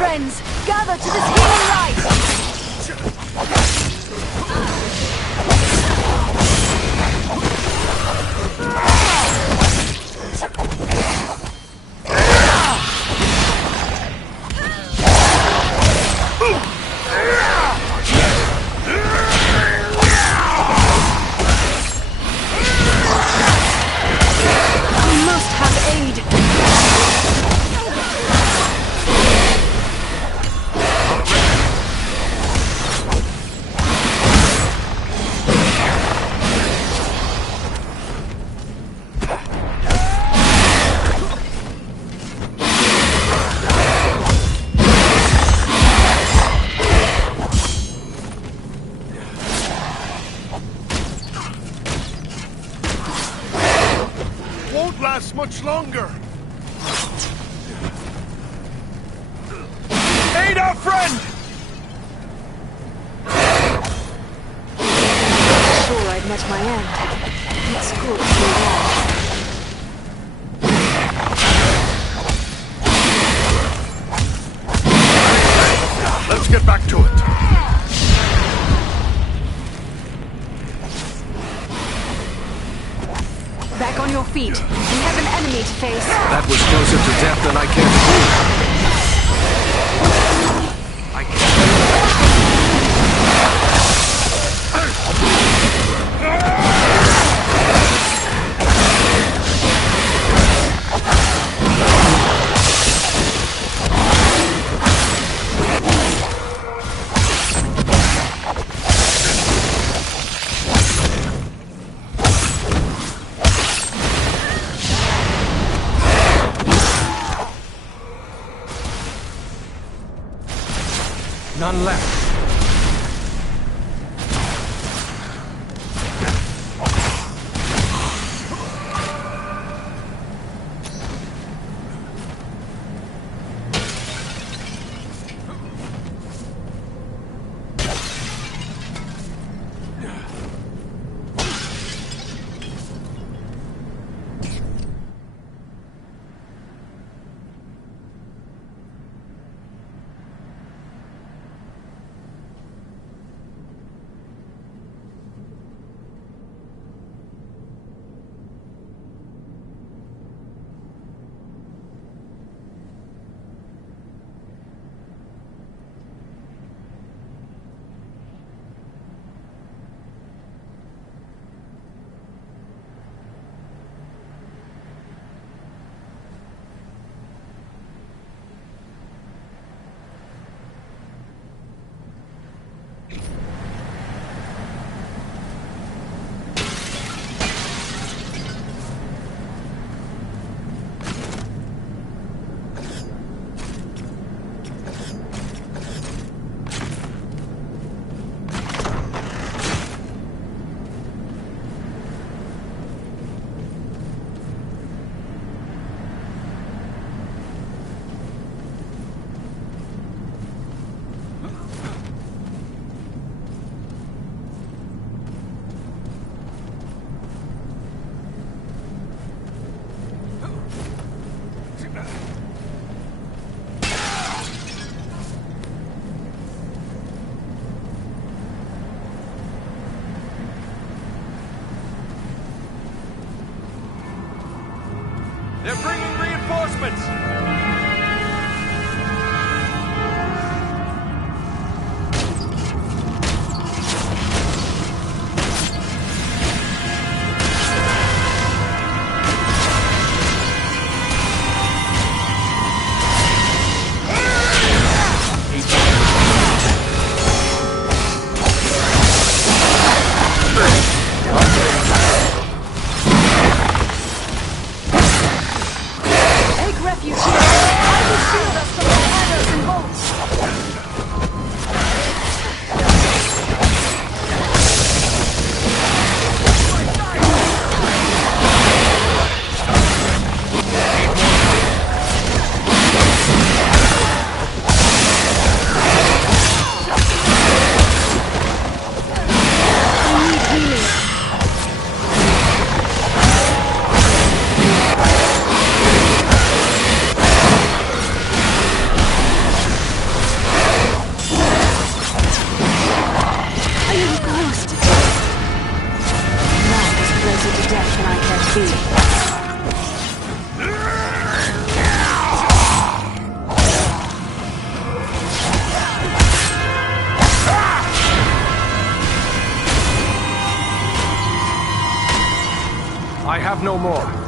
friends, gather to this healing rite! We must have aid! Won't last much longer. Aid our friend! Sure, I'd met my end. It's good to be there. Let's get back to it. Back on your feet. We have an enemy to face. That was closer to death than I cared to believe. I can't. None left. be. I have no more.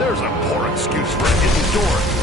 There's a poor excuse for a hidden door.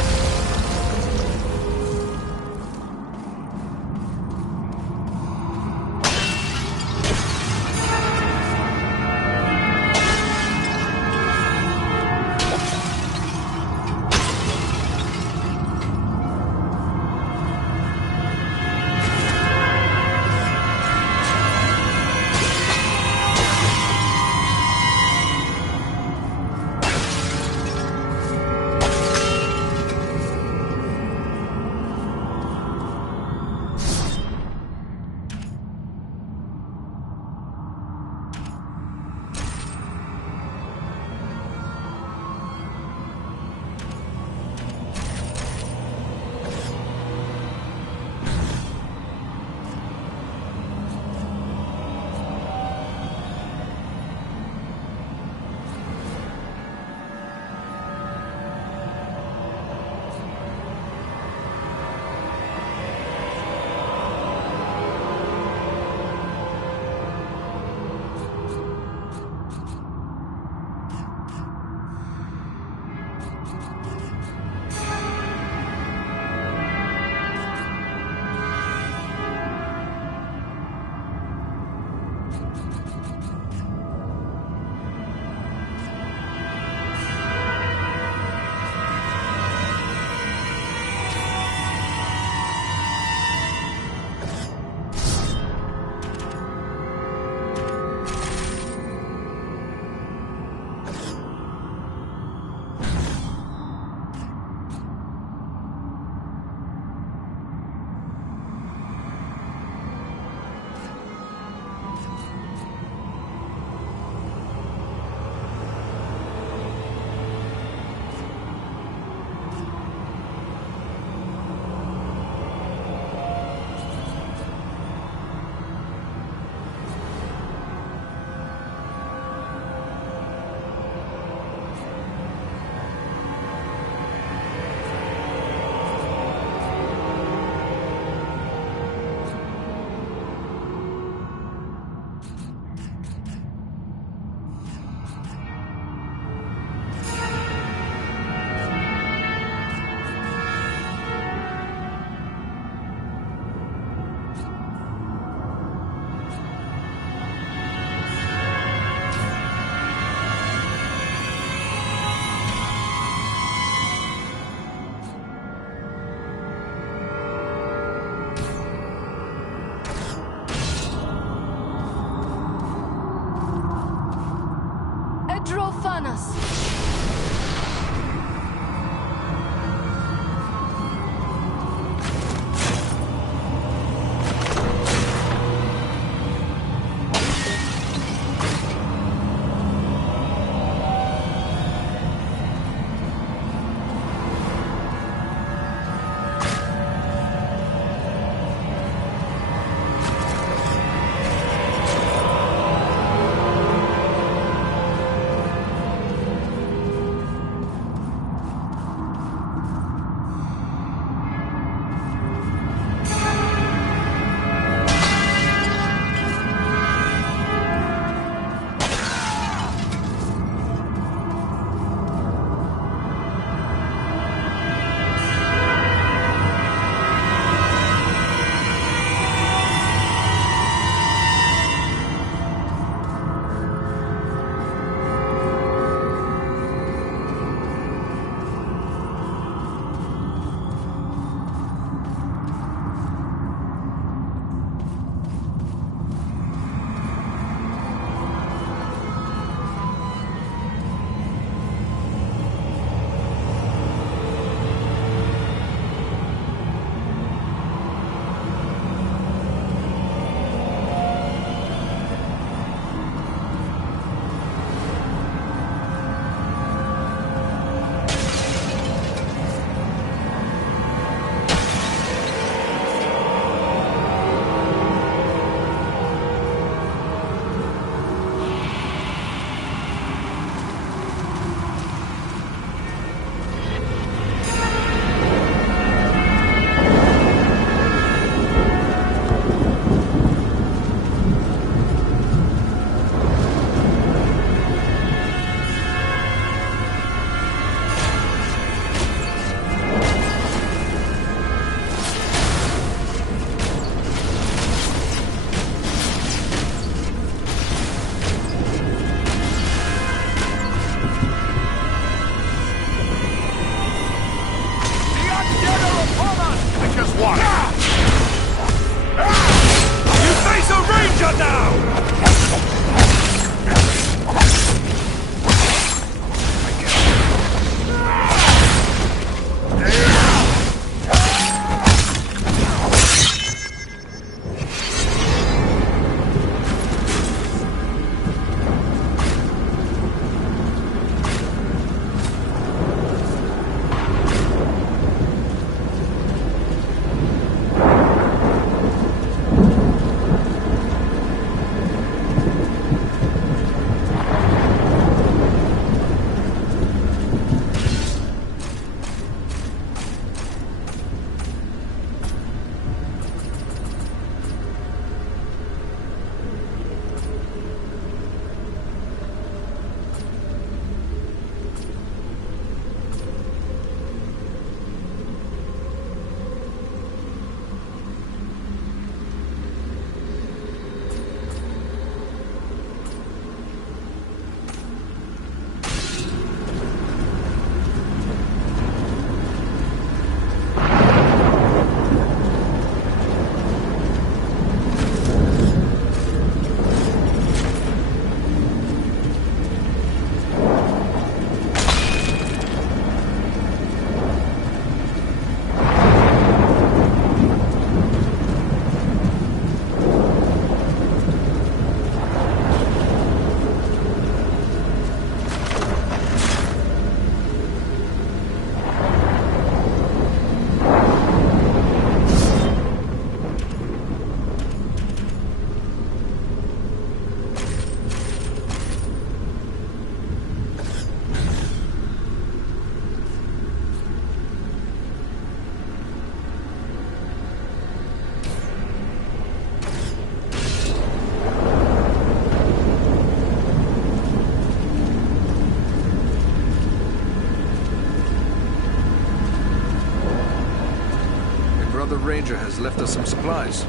ranger has left us some supplies.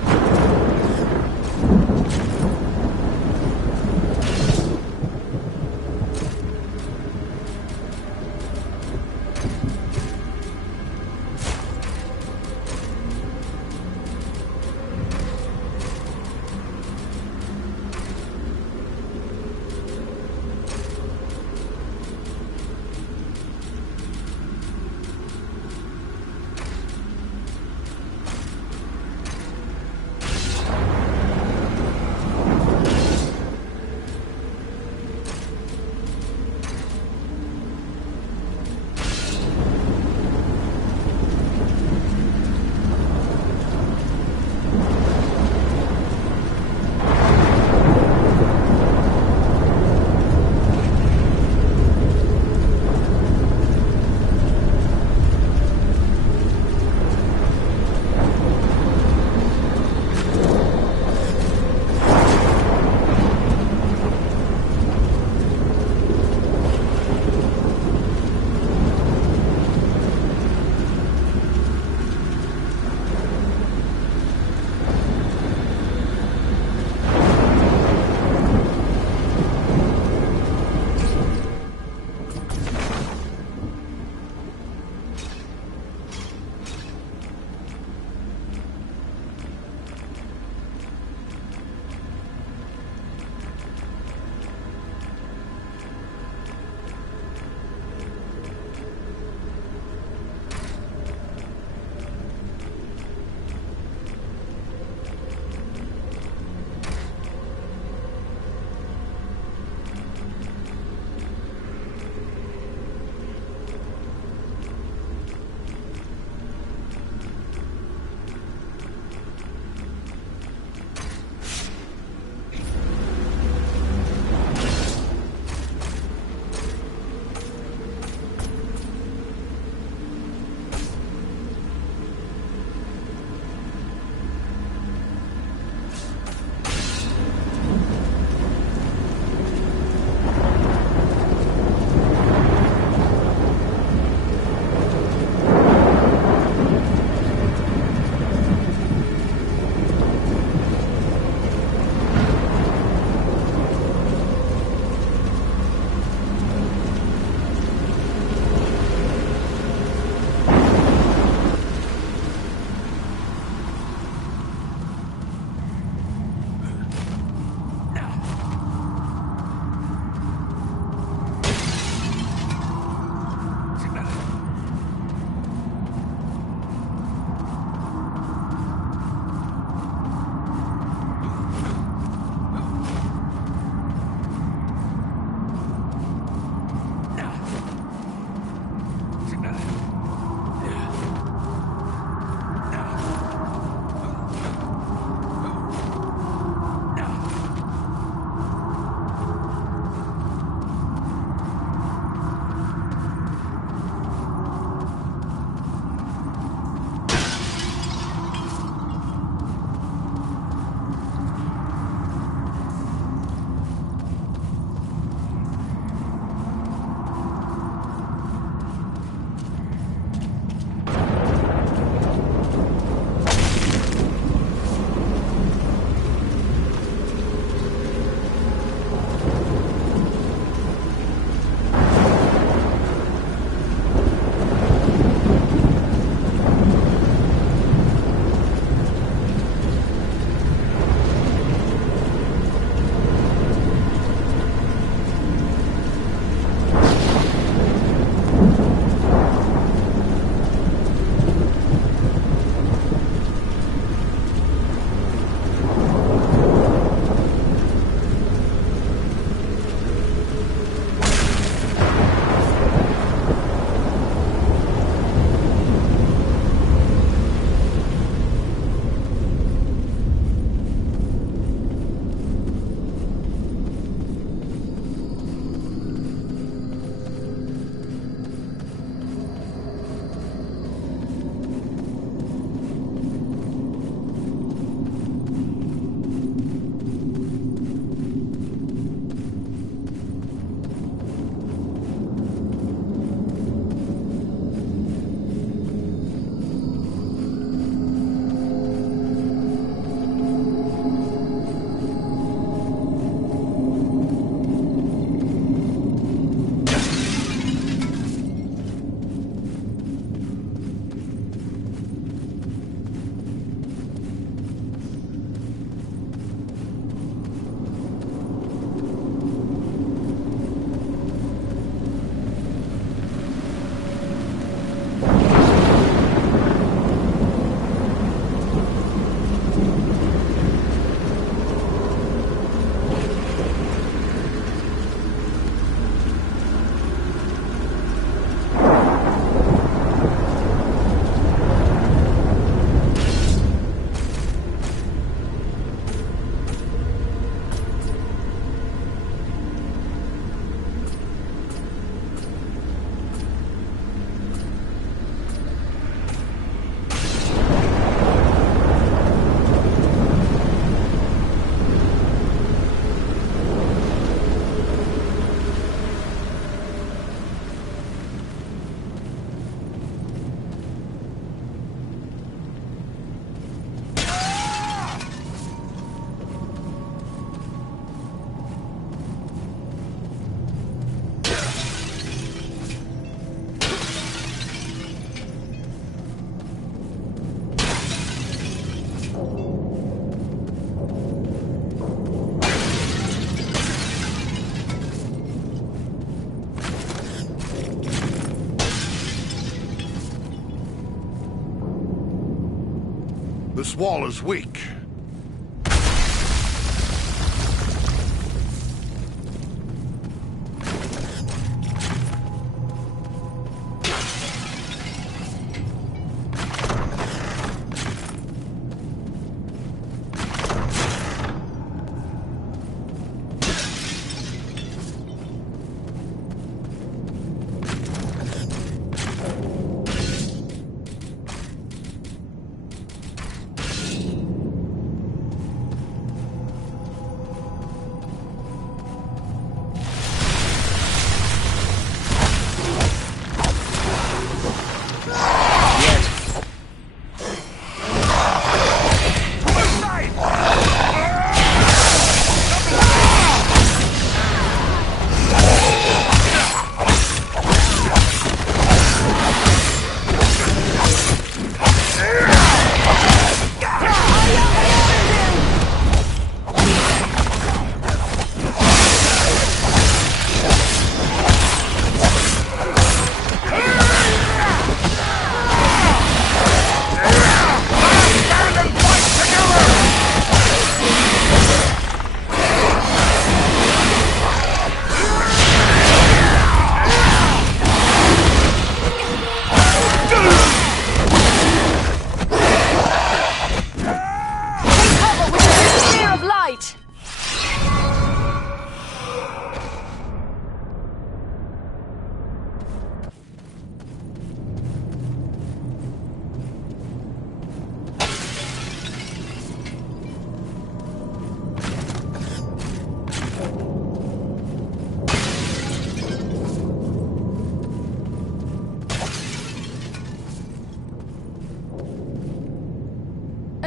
wall is weak.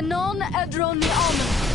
Anon Edron Alman.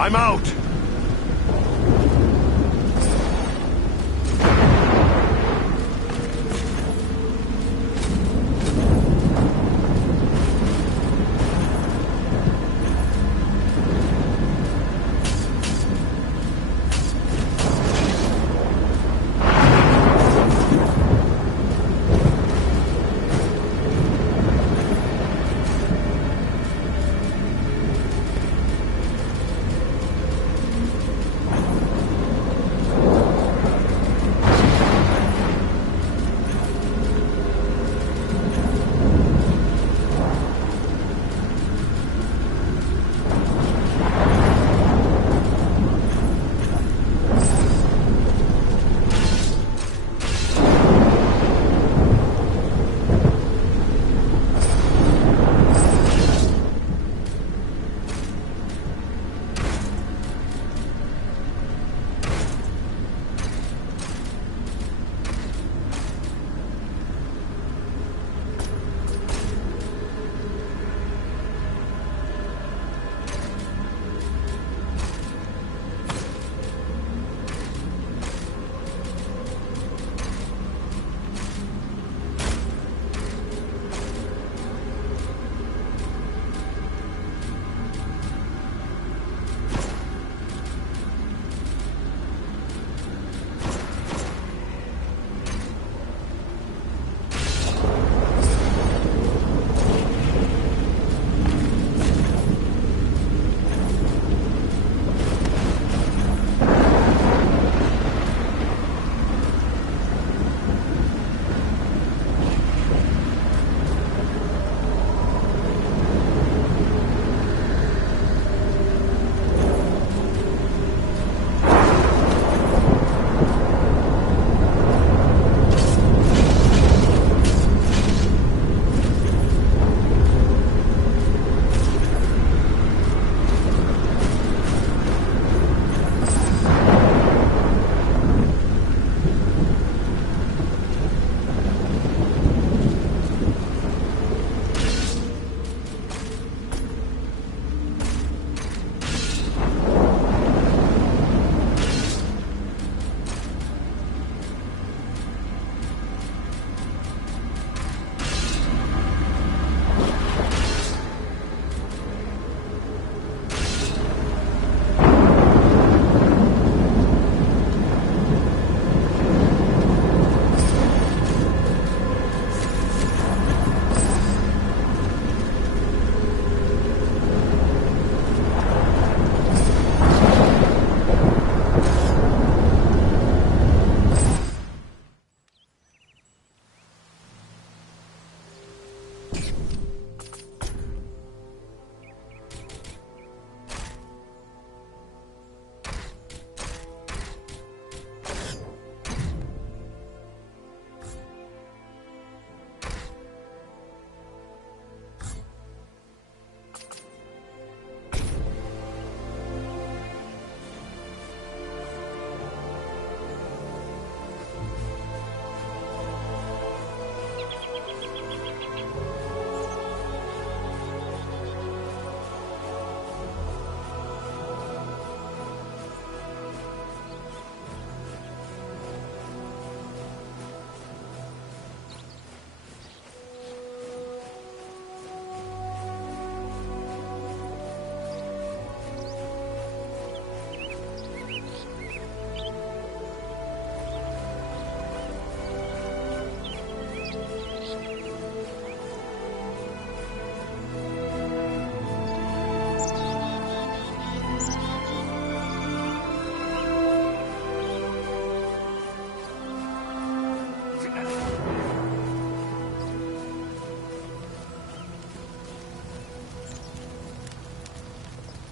I'm out!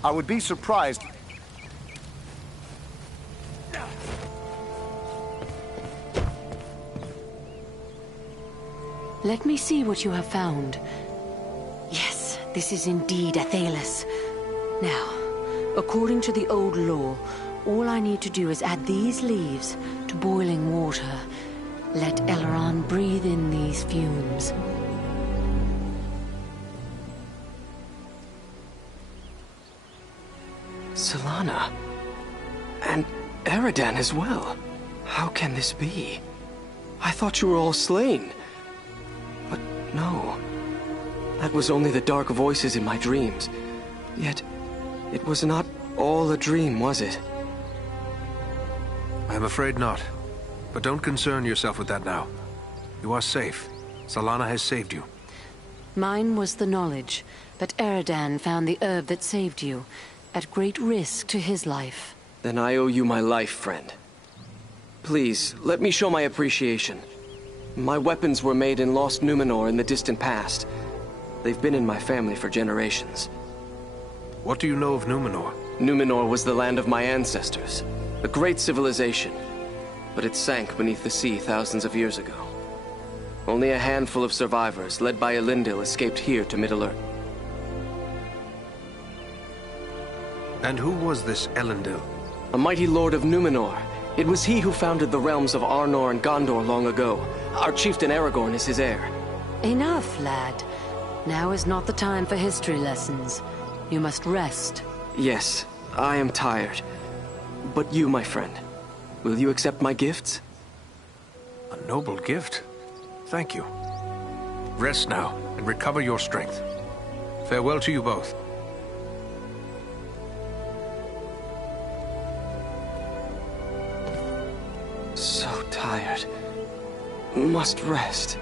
I would be surprised. Let me see what you have found. Yes, this is indeed Athelas. Now, according to the old law, all I need to do is add these leaves to boiling water. Let Eleron breathe in these fumes. Salam. Solana. And Eridan as well. How can this be? I thought you were all slain. But no. That was only the dark voices in my dreams. Yet, it was not all a dream, was it? I'm afraid not. But don't concern yourself with that now. You are safe. Solana has saved you. Mine was the knowledge, but Eridan found the herb that saved you, at great risk to his life. Then I owe you my life, friend. Please, let me show my appreciation. My weapons were made in Lost Numenor in the distant past. They've been in my family for generations. What do you know of Numenor? Numenor was the land of my ancestors. A great civilization. But it sank beneath the sea thousands of years ago. Only a handful of survivors, led by Elendil, escaped here to Middle-earth. And who was this Elendil? A mighty lord of Numenor. It was he who founded the realms of Arnor and Gondor long ago. Our chieftain Aragorn is his heir. Enough, lad. Now is not the time for history lessons. You must rest. Yes, I am tired. But you, my friend, will you accept my gifts? A noble gift. Thank you. Rest now, and recover your strength. Farewell to you both. So tired. Must rest.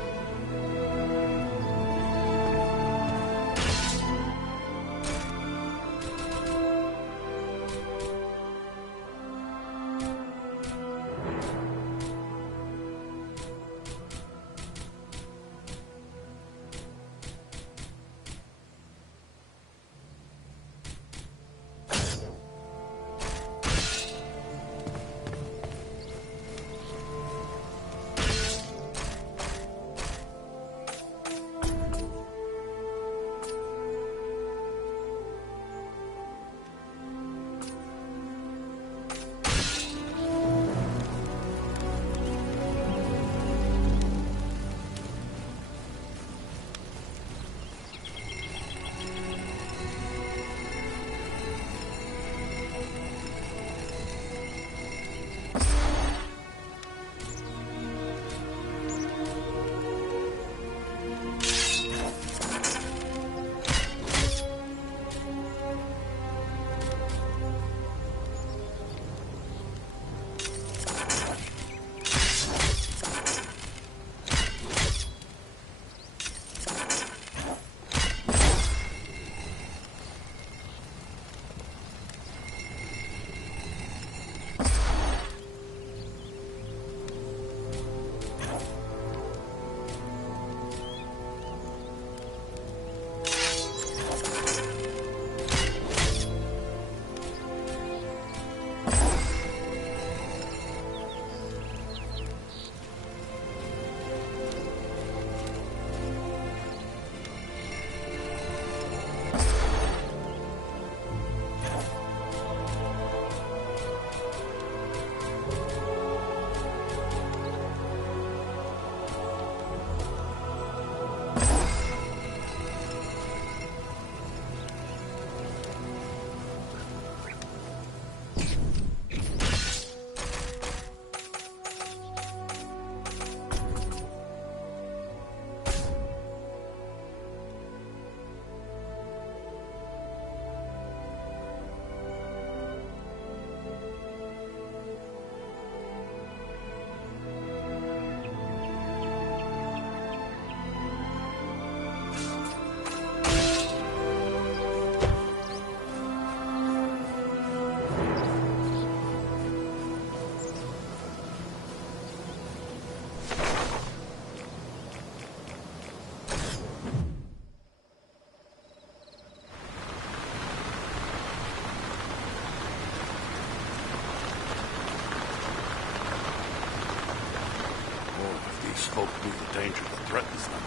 folk knew the danger that threatens them,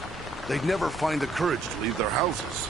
they'd never find the courage to leave their houses.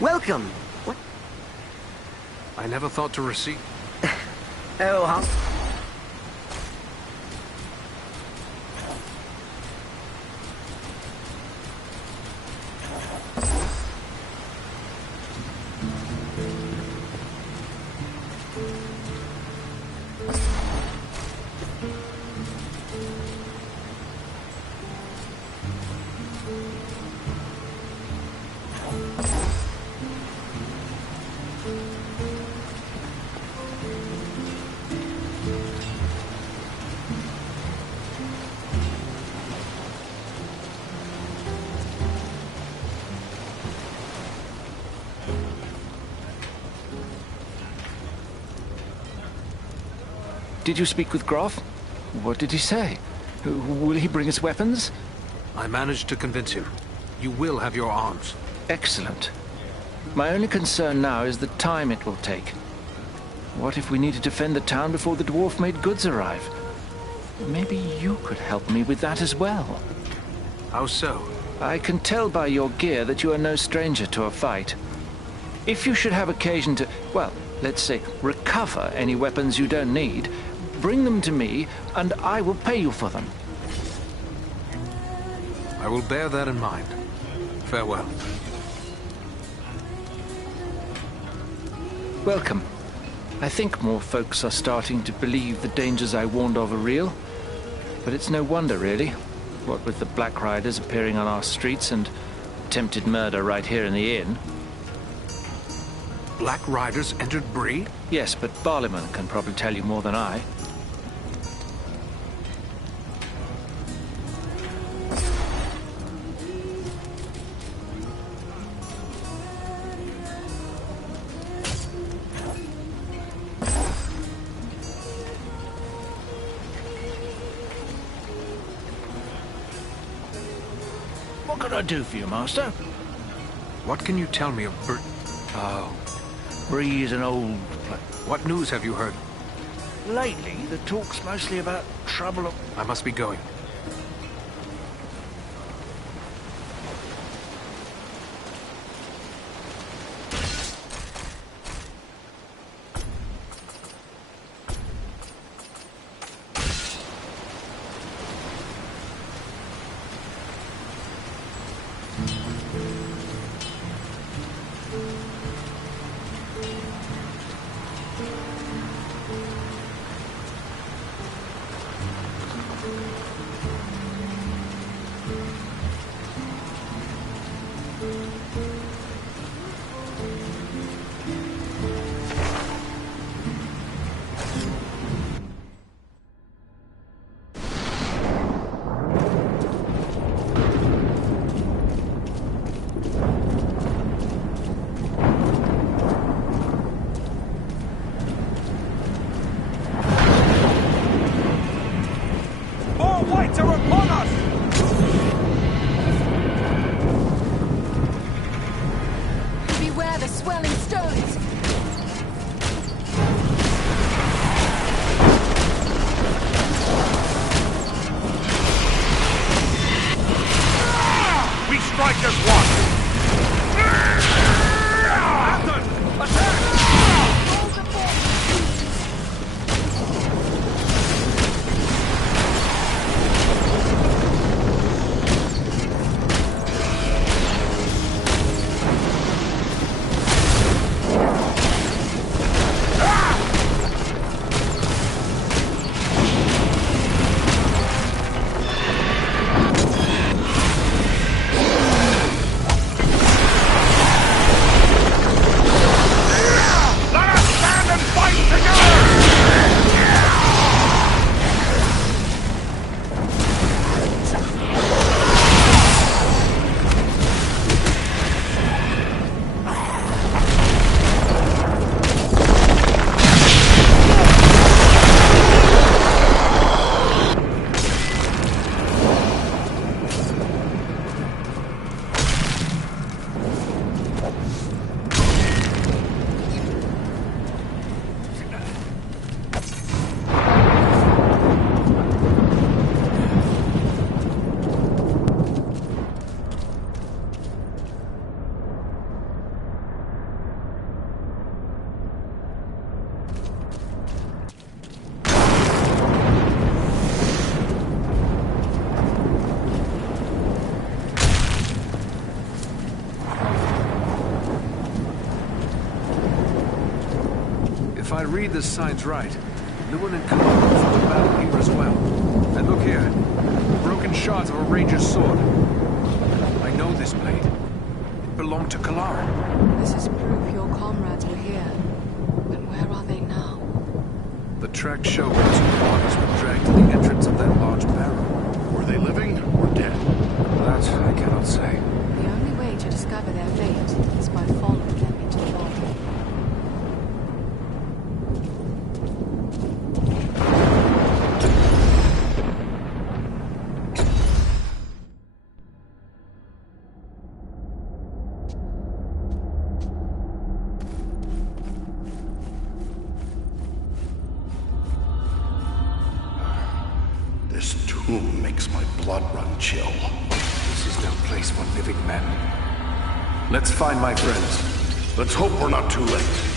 Welcome. What? I never thought to receive... Oh, huh? Did you speak with Groff? What did he say? Will he bring us weapons? I managed to convince him. You will have your arms. Excellent. My only concern now is the time it will take. What if we need to defend the town before the dwarf-made goods arrive? Maybe you could help me with that as well. How so? I can tell by your gear that you are no stranger to a fight. If you should have occasion to, well, let's say, recover any weapons you don't need, bring them to me, and I will pay you for them. I will bear that in mind. Farewell. Welcome. I think more folks are starting to believe the dangers I warned of are real. But it's no wonder, really. What with the Black Riders appearing on our streets and attempted murder right here in the inn. Black Riders entered Bree? Yes, but Barliman can probably tell you more than I. What can I do for you, Master? What can you tell me of Bert? Oh, Bree is an old place. What news have you heard? Lately, the talk's mostly about trouble. I must be going. If I read the signs right, Lewin and Command fought a battle here as well. And look here, broken shards of a ranger's sword. I know this blade. It belonged to Kalara. This is proof your comrades were here. But where are they now? The tracks show where two bodies were dragged to the entrance of that large barrow. Were they living or dead? That I cannot say. The only way to discover their fate is by following them into the vault. This tomb makes my blood run chill. This is no place for living men. Let's find my friends. Let's hope we're not too late.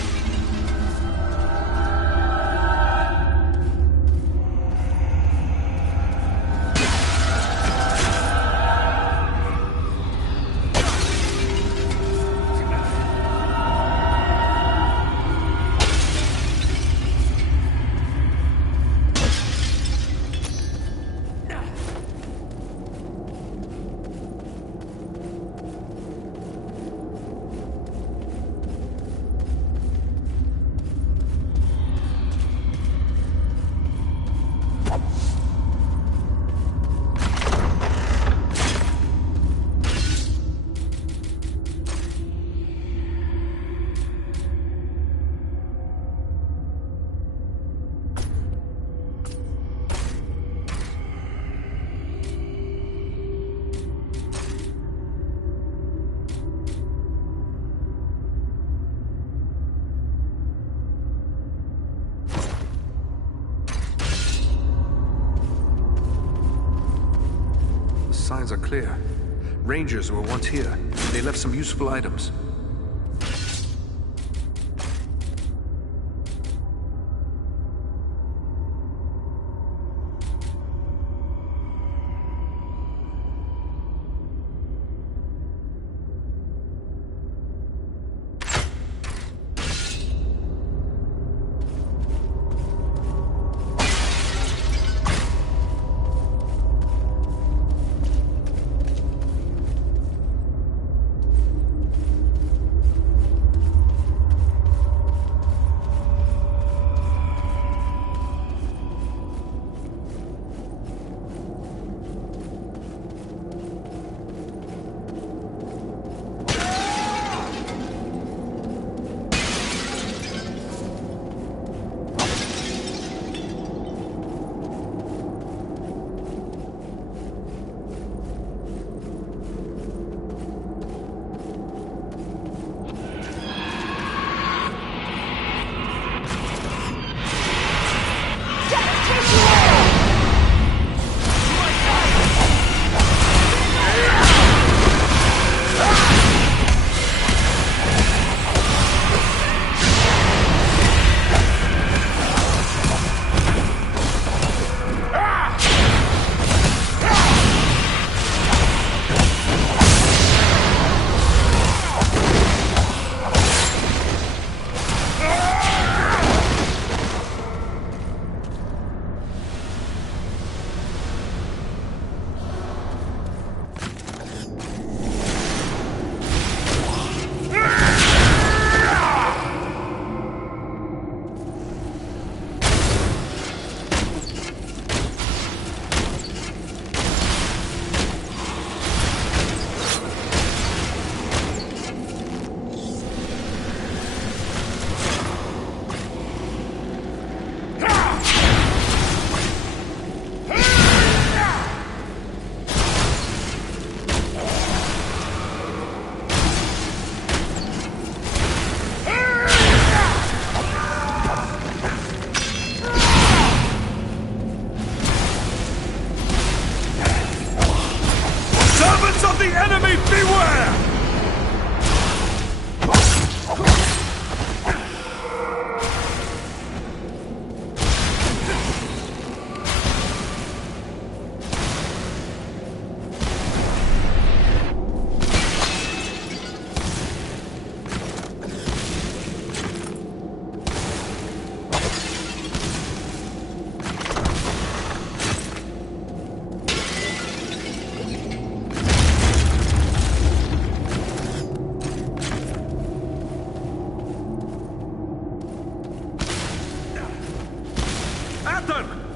Signs are clear. Rangers were once here. They left some useful items.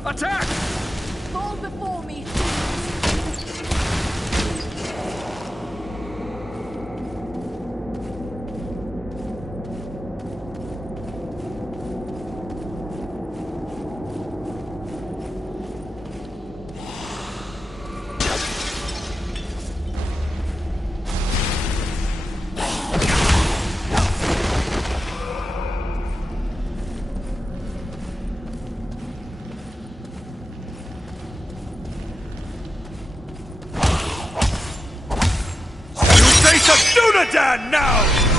Attack! Fall before me! Dunadan now!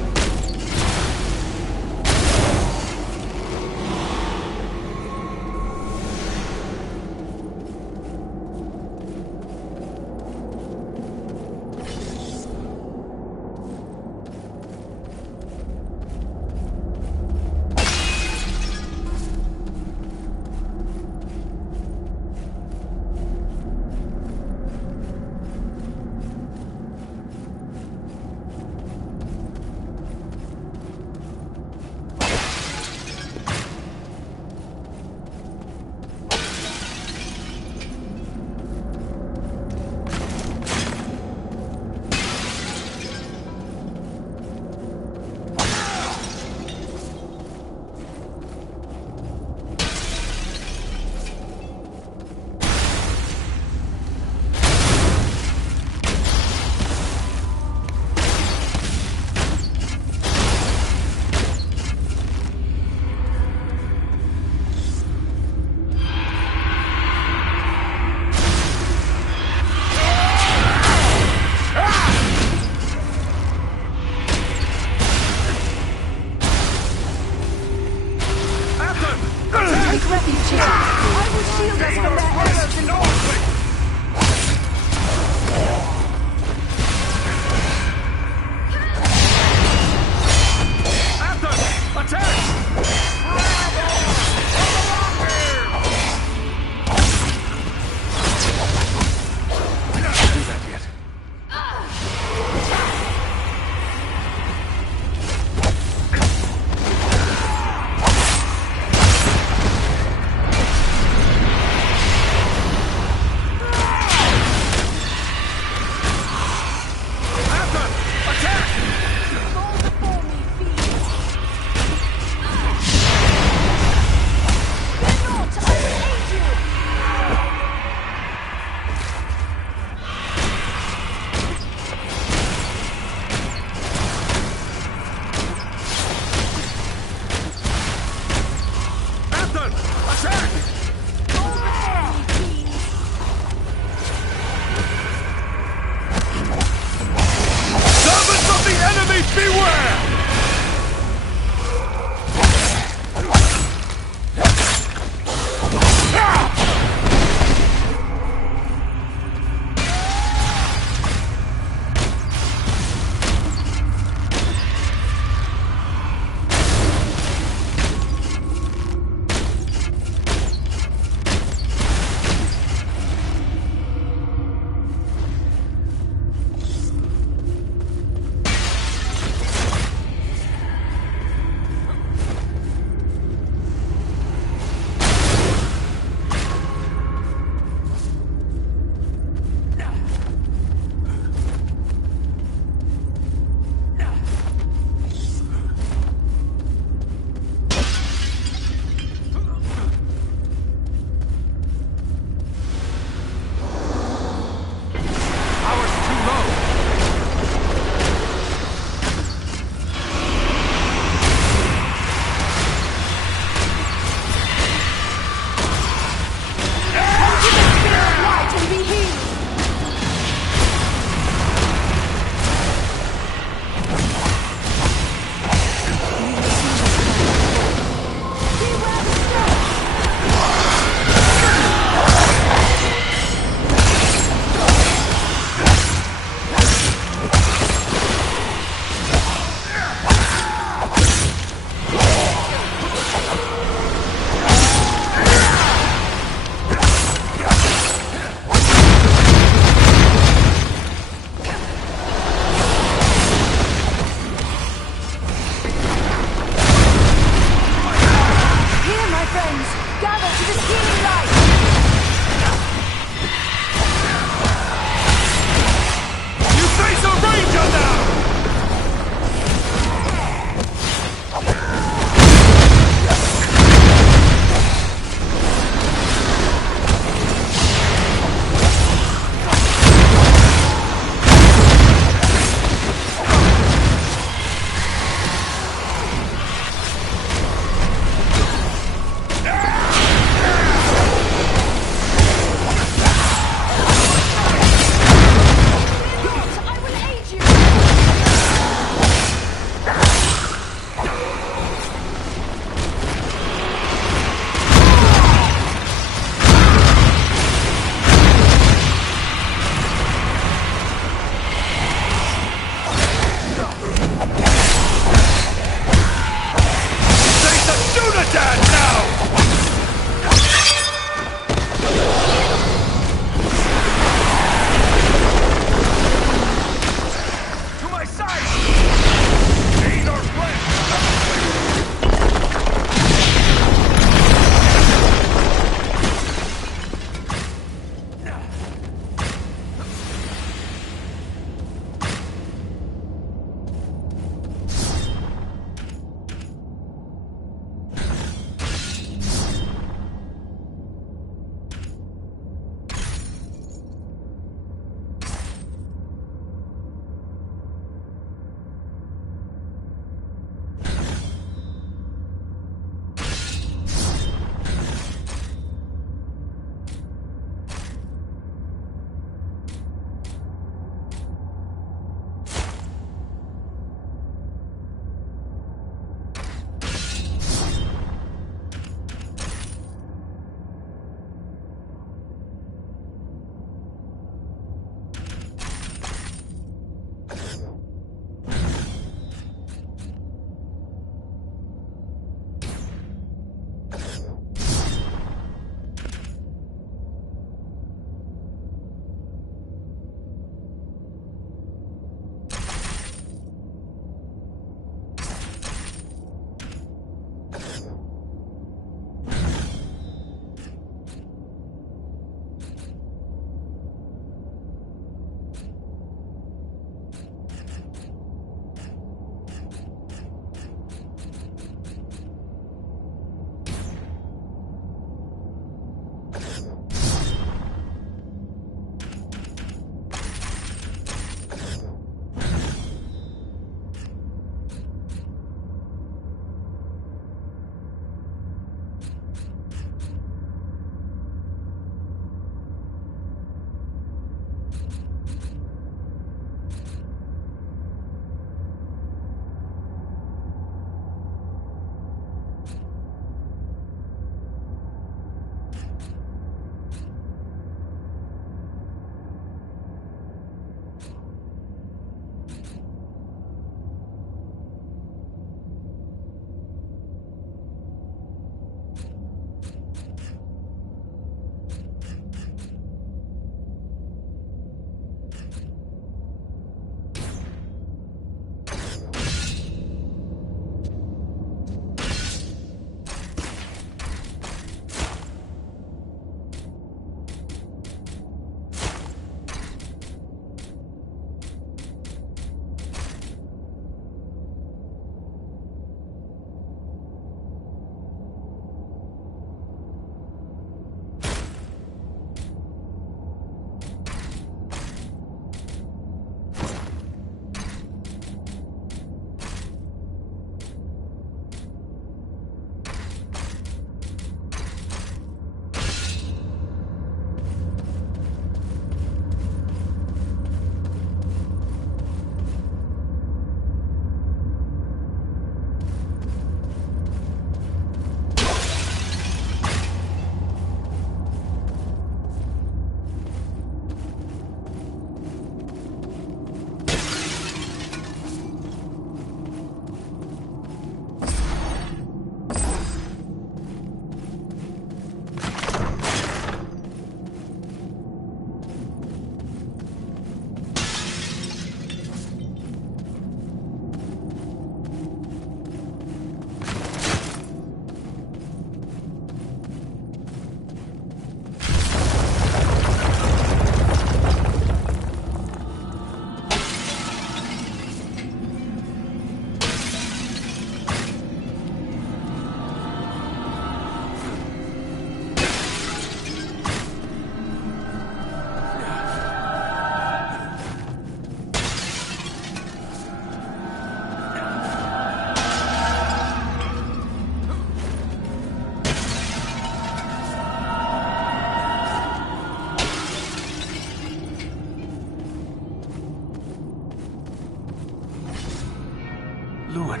Lewin.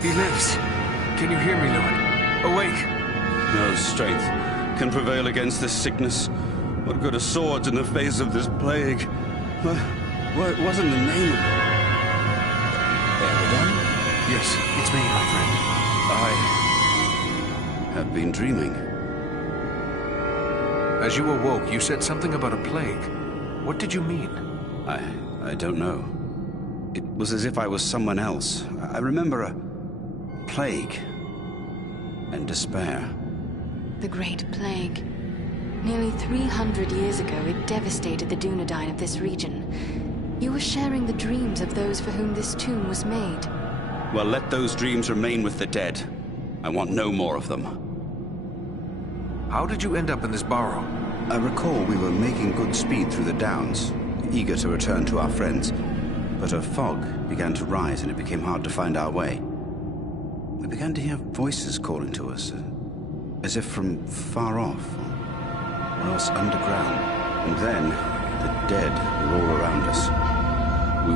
He lives. Can you hear me, Lewin? Awake! No strength can prevail against this sickness. What good are swords in the face of this plague? What wasn't the name of... Eridan? Yes, it's me, my friend. I have been dreaming. As you awoke, you said something about a plague. What did you mean? I don't know. It was as if I was someone else. I remember a plague and despair. The Great Plague. Nearly 300 years ago, it devastated the Dunedain of this region. You were sharing the dreams of those for whom this tomb was made. Well, let those dreams remain with the dead. I want no more of them. How did you end up in this burrow? I recall we were making good speed through the downs, eager to return to our friends. But a fog began to rise and it became hard to find our way. We began to hear voices calling to us, as if from far off, or else underground. And then, the dead were all around us.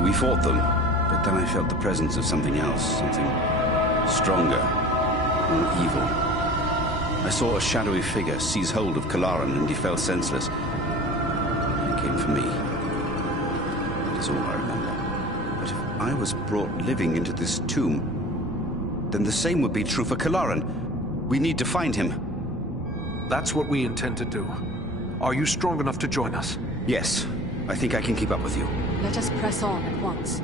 We fought them, but then I felt the presence of something else, something stronger, more evil. I saw a shadowy figure seize hold of Kalaran and he fell senseless. And it came for me. That is all I remember. But if I was brought living into this tomb, then the same would be true for Kalaran. We need to find him. That's what we intend to do. Are you strong enough to join us? Yes, I think I can keep up with you. Let us press on at once.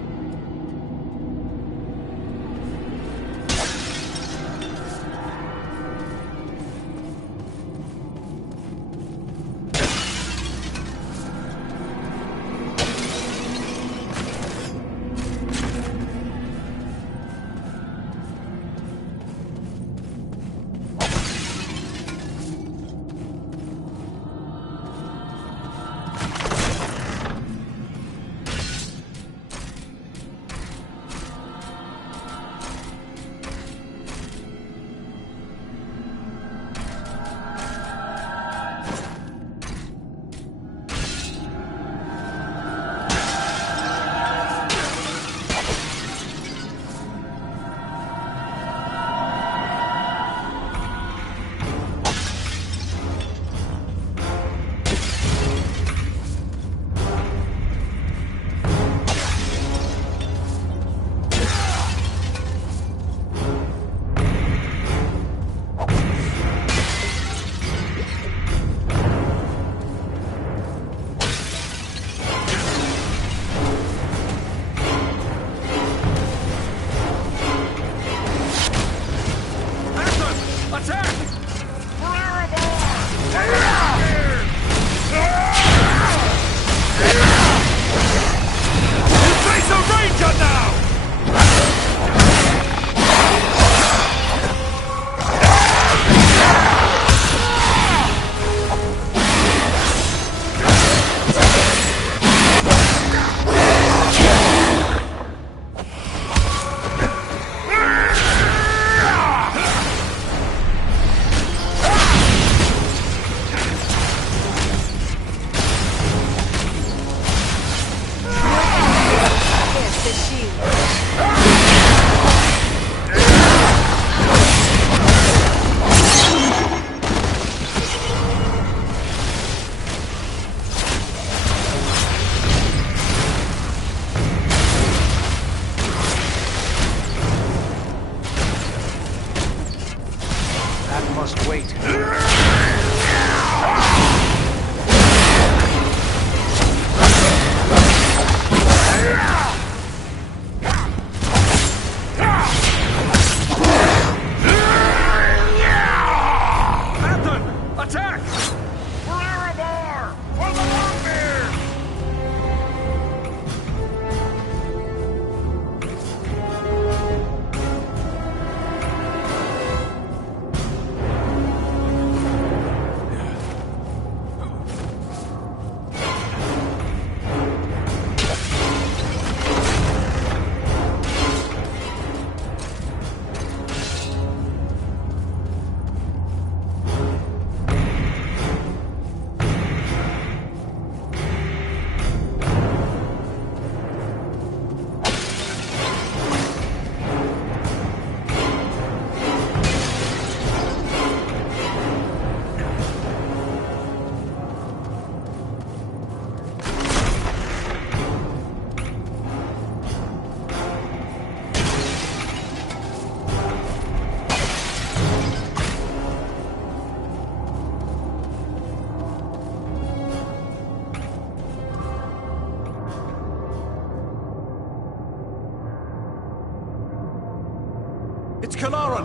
It's Kalaran!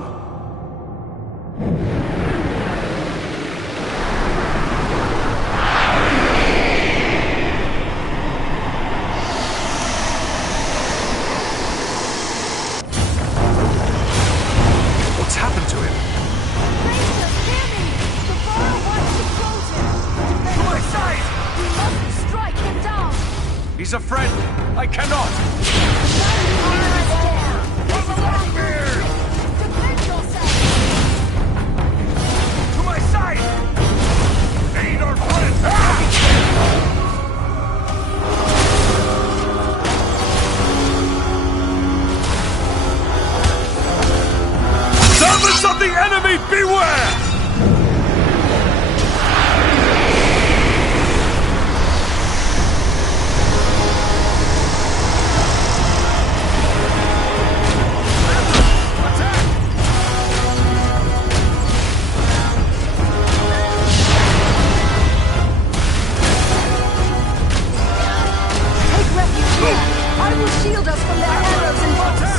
What's happened to him? Rangers, hear me! The Borough wants to close him! To my side! We must strike him down! He's a friend! I cannot! Defend yourself! To my side! Aid our friend! Servants of the enemy, beware! Take refuge here! I will shield us from their arrows and bolts!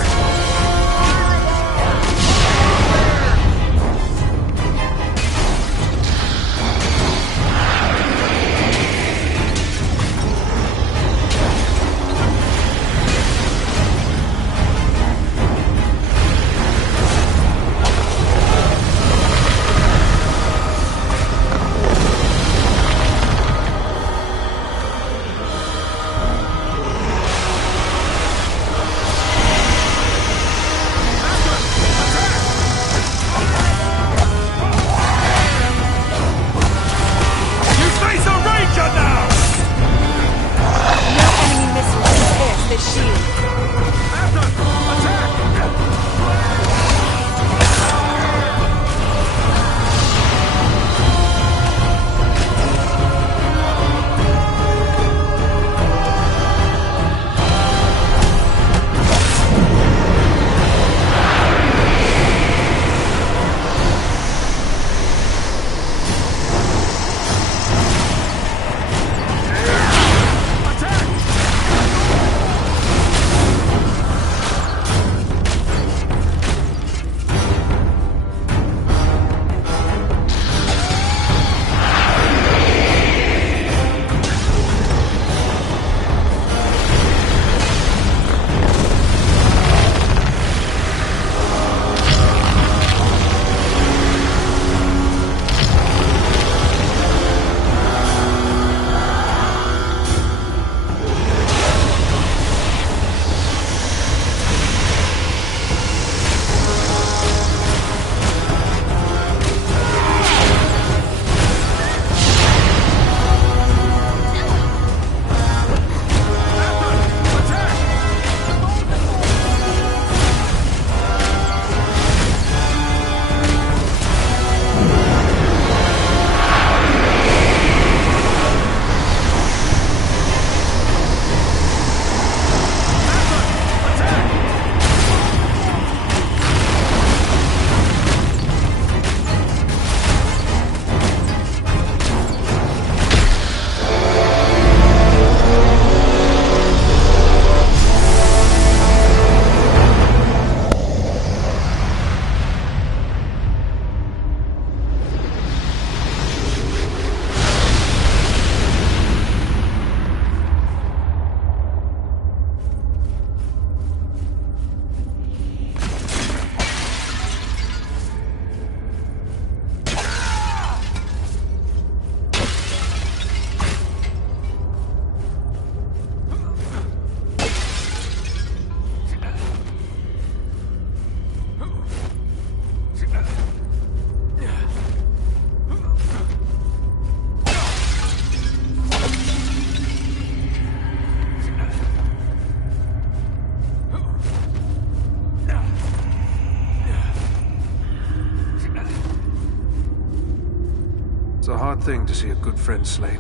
It's a hard thing to see a good friend slain.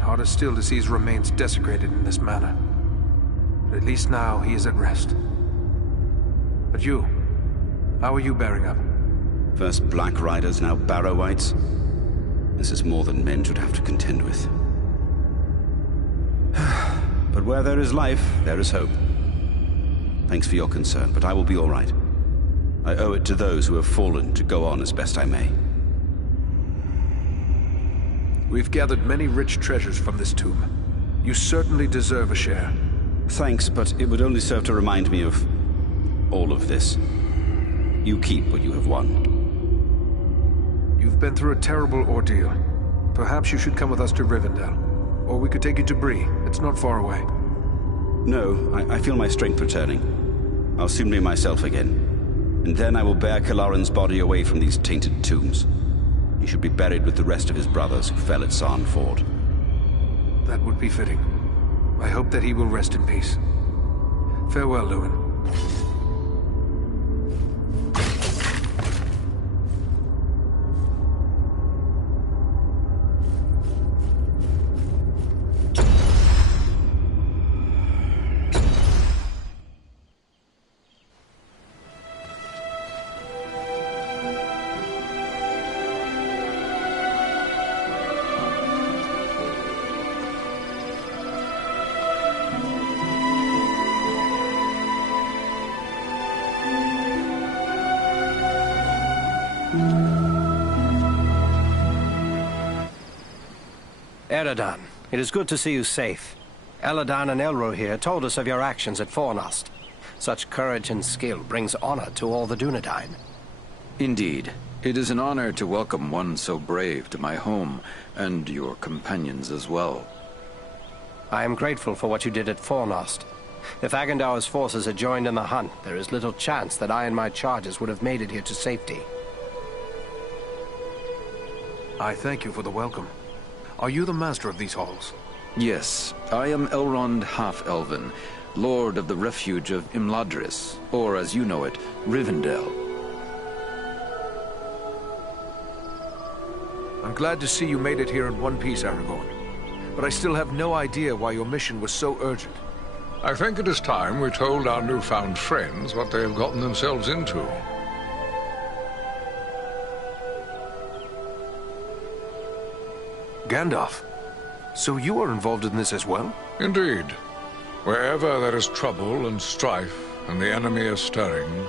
Harder still to see his remains desecrated in this manner. But at least now he is at rest. But you, how are you bearing up? First Black Riders, now Barrow-wites. This is more than men should have to contend with. But where there is life, there is hope. Thanks for your concern, but I will be all right. I owe it to those who have fallen to go on as best I may. We've gathered many rich treasures from this tomb. You certainly deserve a share. Thanks, but it would only serve to remind me of all of this. You keep what you have won. You've been through a terrible ordeal. Perhaps you should come with us to Rivendell. Or we could take you to Bree. It's not far away. No, I feel my strength returning. I'll soon be myself again. And then I will bear Kalaran's body away from these tainted tombs. He should be buried with the rest of his brothers who fell at Sarn Ford. That would be fitting. I hope that he will rest in peace. Farewell, Lewin. Eredan, it is good to see you safe. Eladan and Elro here told us of your actions at Fornost. Such courage and skill brings honor to all the Dunedain. Indeed. It is an honor to welcome one so brave to my home, and your companions as well. I am grateful for what you did at Fornost. If Agandaur's forces had joined in the hunt, there is little chance that I and my charges would have made it here to safety. I thank you for the welcome. Are you the master of these halls? Yes, I am Elrond Half-Elven, Lord of the Refuge of Imladris, or as you know it, Rivendell. I'm glad to see you made it here in one piece, Aragorn. But I still have no idea why your mission was so urgent. I think it is time we told our newfound friends what they have gotten themselves into. Gandalf, so you are involved in this as well? Indeed. Wherever there is trouble and strife, and the enemy is stirring,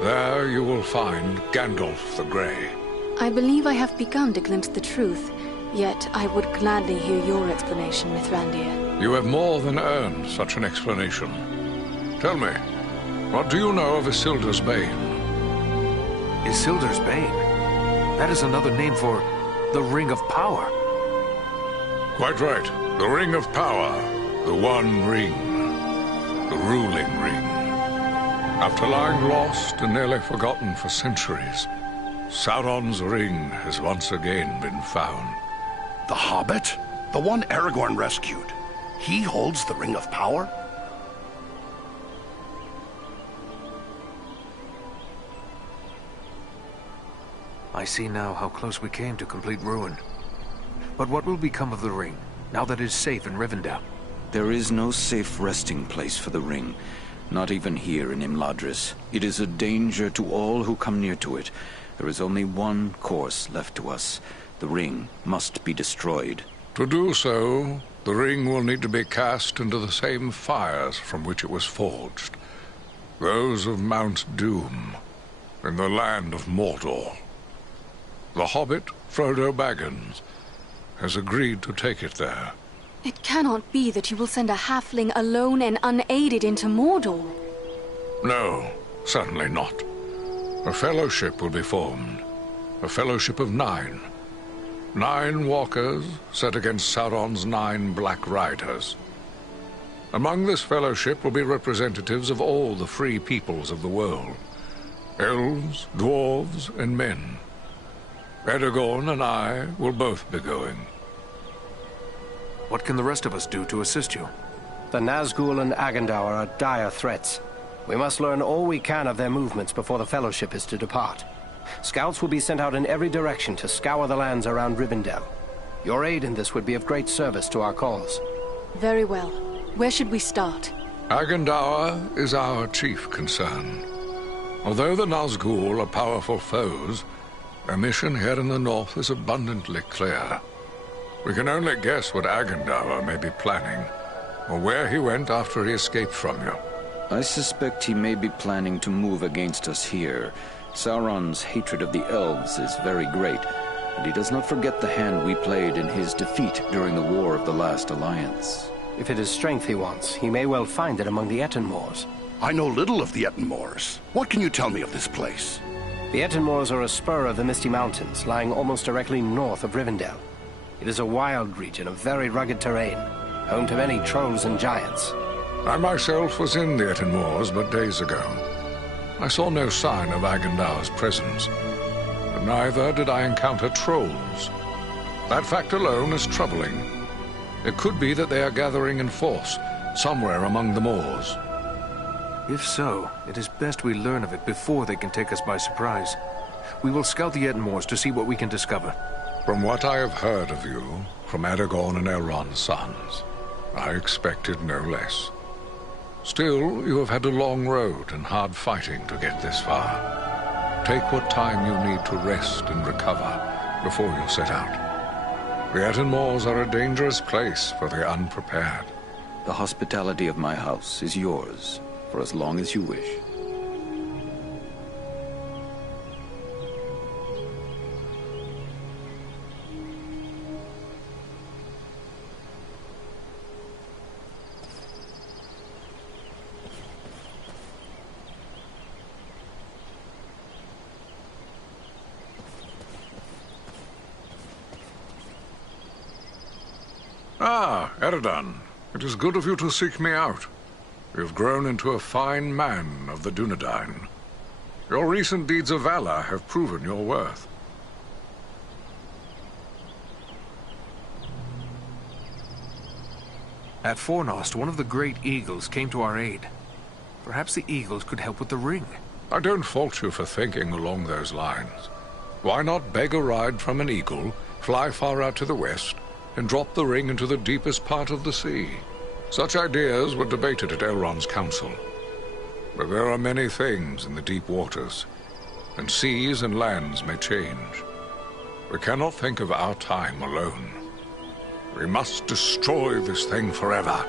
there you will find Gandalf the Grey. I believe I have begun to glimpse the truth, yet I would gladly hear your explanation, Mithrandir. You have more than earned such an explanation. Tell me, what do you know of Isildur's Bane? Isildur's Bane? That is another name for the Ring of Power. Quite right. The Ring of Power. The One Ring. The ruling ring. After lying lost and nearly forgotten for centuries, Sauron's ring has once again been found. The Hobbit? The one Aragorn rescued. He holds the Ring of Power? I see now how close we came to complete ruin. But what will become of the ring, now that it is safe in Rivendell? There is no safe resting place for the ring, not even here in Imladris. It is a danger to all who come near to it. There is only one course left to us. The ring must be destroyed. To do so, the ring will need to be cast into the same fires from which it was forged. Those of Mount Doom, in the land of Mordor. The Hobbit, Frodo Baggins, has agreed to take it there. It cannot be that you will send a halfling alone and unaided into Mordor. No, certainly not. A fellowship will be formed. A fellowship of 9. 9 walkers set against Sauron's 9 Black Riders. Among this fellowship will be representatives of all the free peoples of the world. Elves, dwarves, and men. Aragorn and I will both be going. What can the rest of us do to assist you? The Nazgul and Agandaur are dire threats. We must learn all we can of their movements before the Fellowship is to depart. Scouts will be sent out in every direction to scour the lands around Rivendell. Your aid in this would be of great service to our cause. Very well. Where should we start? Agandaur is our chief concern. Although the Nazgul are powerful foes, their mission here in the north is abundantly clear. We can only guess what Agandaur may be planning, or where he went after he escaped from you. I suspect he may be planning to move against us here. Sauron's hatred of the elves is very great, and he does not forget the hand we played in his defeat during the War of the Last Alliance. If it is strength he wants, he may well find it among the Ettenmoors. I know little of the Ettenmoors. What can you tell me of this place? The Ettenmoors are a spur of the Misty Mountains, lying almost directly north of Rivendell. It is a wild region of very rugged terrain, home to many trolls and giants. I myself was in the Ettenmoors but days ago. I saw no sign of Agandaur's presence, but neither did I encounter trolls. That fact alone is troubling. It could be that they are gathering in force, somewhere among the moors. If so, it is best we learn of it before they can take us by surprise. We will scout the Ettenmoors to see what we can discover. From what I have heard of you, from Aragorn and Elrond's sons, I expected no less. Still, you have had a long road and hard fighting to get this far. Take what time you need to rest and recover before you set out. The Ettenmoors are a dangerous place for the unprepared. The hospitality of my house is yours, for as long as you wish. Ah, Eredin, it is good of you to seek me out. You have grown into a fine man of the Dunedain. Your recent deeds of valor have proven your worth. At Fornost, one of the great eagles came to our aid. Perhaps the eagles could help with the ring. I don't fault you for thinking along those lines. Why not beg a ride from an eagle, fly far out to the west, and drop the ring into the deepest part of the sea? Such ideas were debated at Elrond's council. But there are many things in the deep waters, and seas and lands may change. We cannot think of our time alone. We must destroy this thing forever.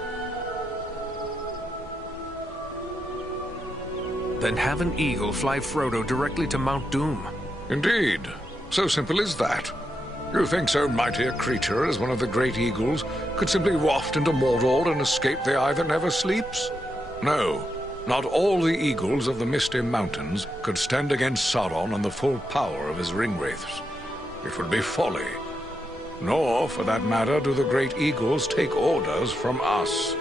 Then have an eagle fly Frodo directly to Mount Doom. Indeed. So simple is that. You think so mighty a creature as one of the great eagles could simply waft into Mordor and escape the eye that never sleeps? No, not all the eagles of the Misty Mountains could stand against Sauron and the full power of his ringwraiths. It would be folly. Nor, for that matter, do the great eagles take orders from us.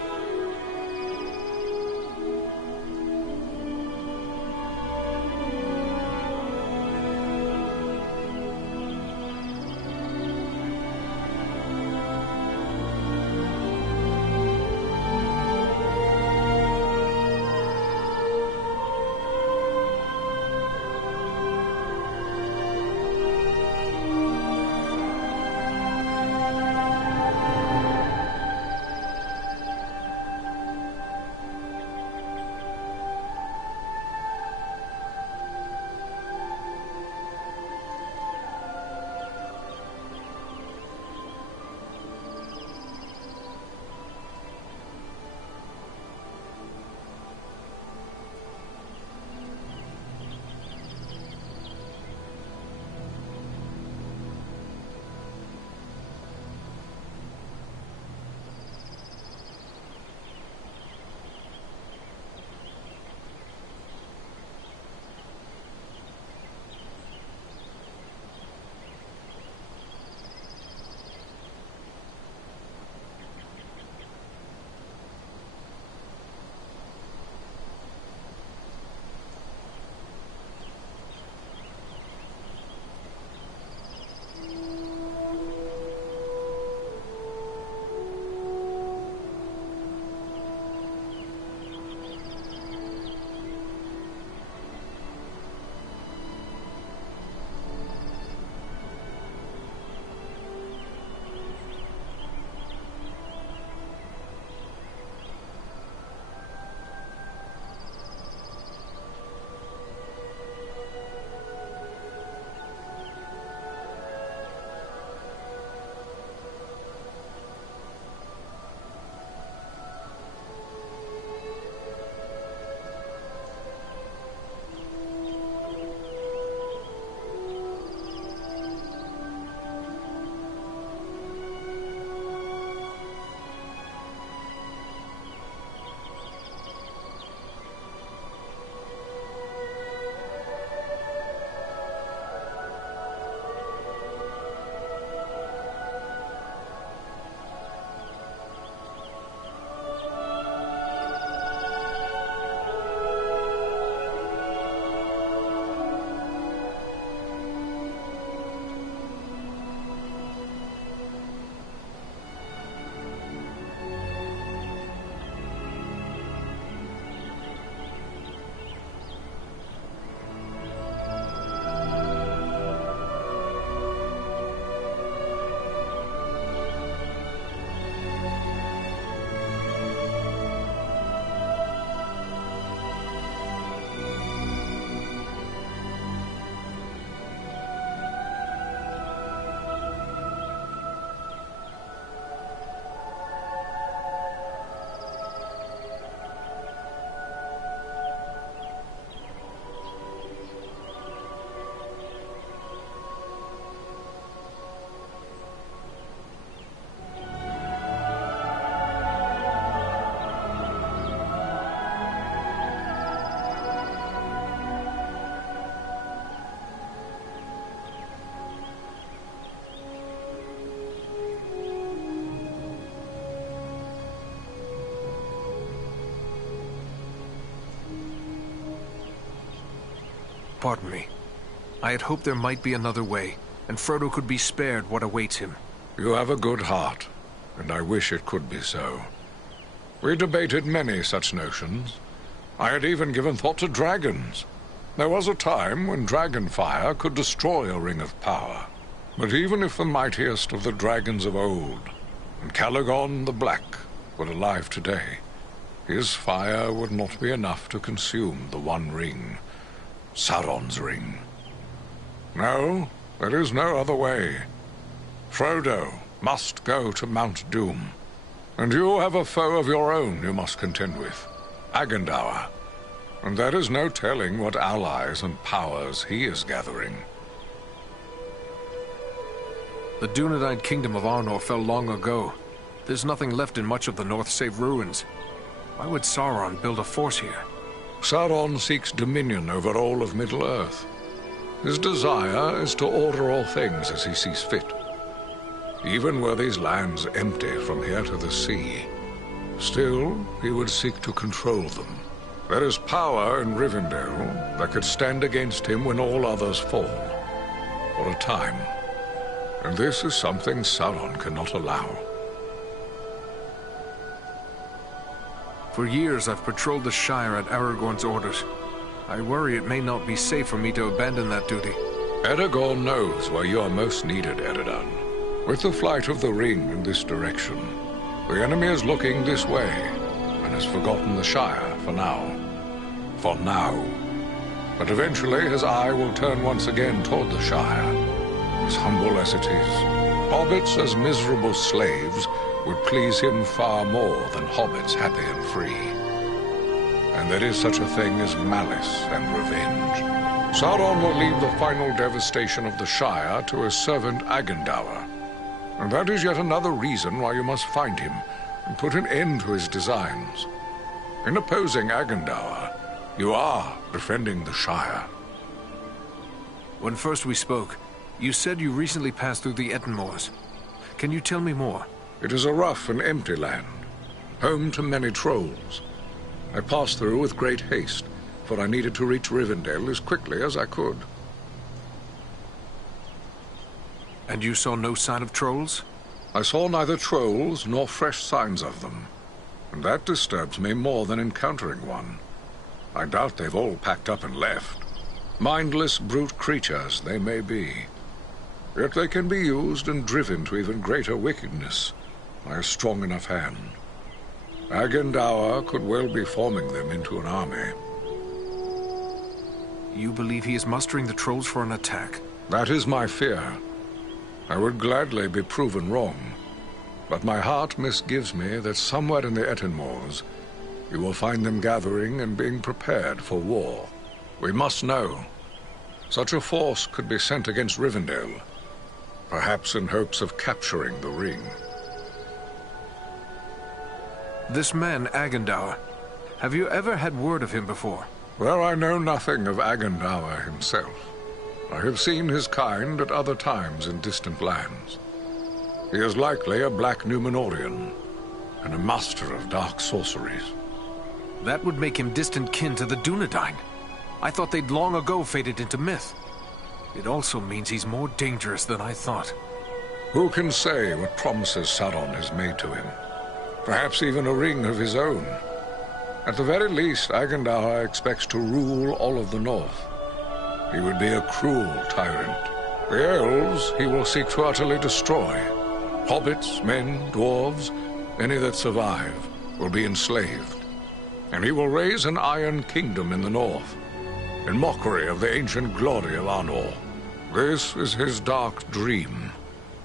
pardon me. I had hoped there might be another way, and Frodo could be spared what awaits him. You have a good heart, and I wish it could be so. We debated many such notions. I had even given thought to dragons. There was a time when dragon fire could destroy a ring of power. But even if the mightiest of the dragons of old, and Calagon the Black, were alive today, his fire would not be enough to consume the One Ring, Sauron's ring. No, there is no other way. Frodo must go to Mount Doom, and you have a foe of your own you must contend with, Agandaur, and there is no telling what allies and powers he is gathering. The Dunedain kingdom of Arnor fell long ago. There's nothing left in much of the north save ruins. Why would Sauron build a force here? Sauron seeks dominion over all of Middle-earth. His desire is to order all things as he sees fit. Even were these lands empty from here to the sea, still he would seek to control them. There is power in Rivendell that could stand against him when all others fall. For a time. And this is something Sauron cannot allow. For years I've patrolled the Shire at Aragorn's orders. I worry it may not be safe for me to abandon that duty. Aragorn knows where you are most needed, Eredan. With the flight of the ring in this direction, the enemy is looking this way, and has forgotten the Shire for now. For now. But eventually his eye will turn once again toward the Shire. As humble as it is, hobbits as miserable slaves would please him far more than hobbits happy and free. And there is such a thing as malice and revenge. Sauron will leave the final devastation of the Shire to his servant Agandaur. And that is yet another reason why you must find him and put an end to his designs. In opposing Agandaur, you are defending the Shire. When first we spoke, you said you recently passed through the Ettenmoors. Can you tell me more? It is a rough and empty land, home to many trolls. I passed through with great haste, for I needed to reach Rivendell as quickly as I could. And you saw no sign of trolls? I saw neither trolls nor fresh signs of them, and that disturbs me more than encountering one. I doubt they've all packed up and left. Mindless brute creatures they may be. Yet they can be used and driven to even greater wickedness by a strong enough hand. Agandaur could well be forming them into an army. You believe he is mustering the trolls for an attack? That is my fear. I would gladly be proven wrong, but my heart misgives me that somewhere in the Ettenmoors you will find them gathering and being prepared for war. We must know. Such a force could be sent against Rivendell, perhaps in hopes of capturing the ring. This man, Agandaur, have you ever had word of him before? Well, I know nothing of Agandaur himself. I have seen his kind at other times in distant lands. He is likely a black Númenórean, and a master of dark sorceries. That would make him distant kin to the Dunedain. I thought they'd long ago faded into myth. It also means he's more dangerous than I thought. Who can say what promises Sauron has made to him? Perhaps even a ring of his own. At the very least, Agandaur expects to rule all of the North. He would be a cruel tyrant. The elves he will seek to utterly destroy. Hobbits, men, dwarves, any that survive, will be enslaved. And he will raise an iron kingdom in the north, in mockery of the ancient glory of Arnor. This is his dark dream.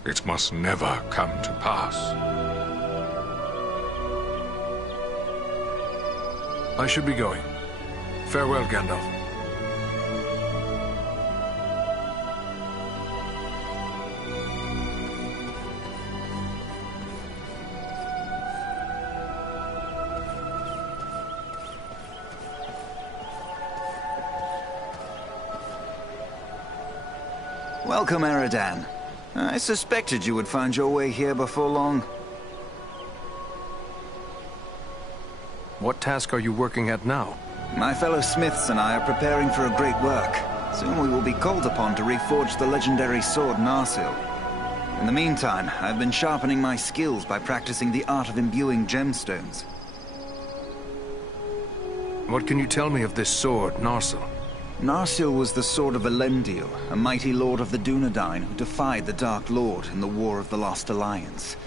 It must never come to pass. I should be going. Farewell, Gandalf. Welcome, Eredan. I suspected you would find your way here before long. What task are you working at now? My fellow smiths and I are preparing for a great work. Soon we will be called upon to reforge the legendary sword Narsil. In the meantime, I've been sharpening my skills by practicing the art of imbuing gemstones. What can you tell me of this sword, Narsil? Narsil was the sword of Elendil, a mighty lord of the Dunedain who defied the Dark Lord in the War of the Lost Alliance.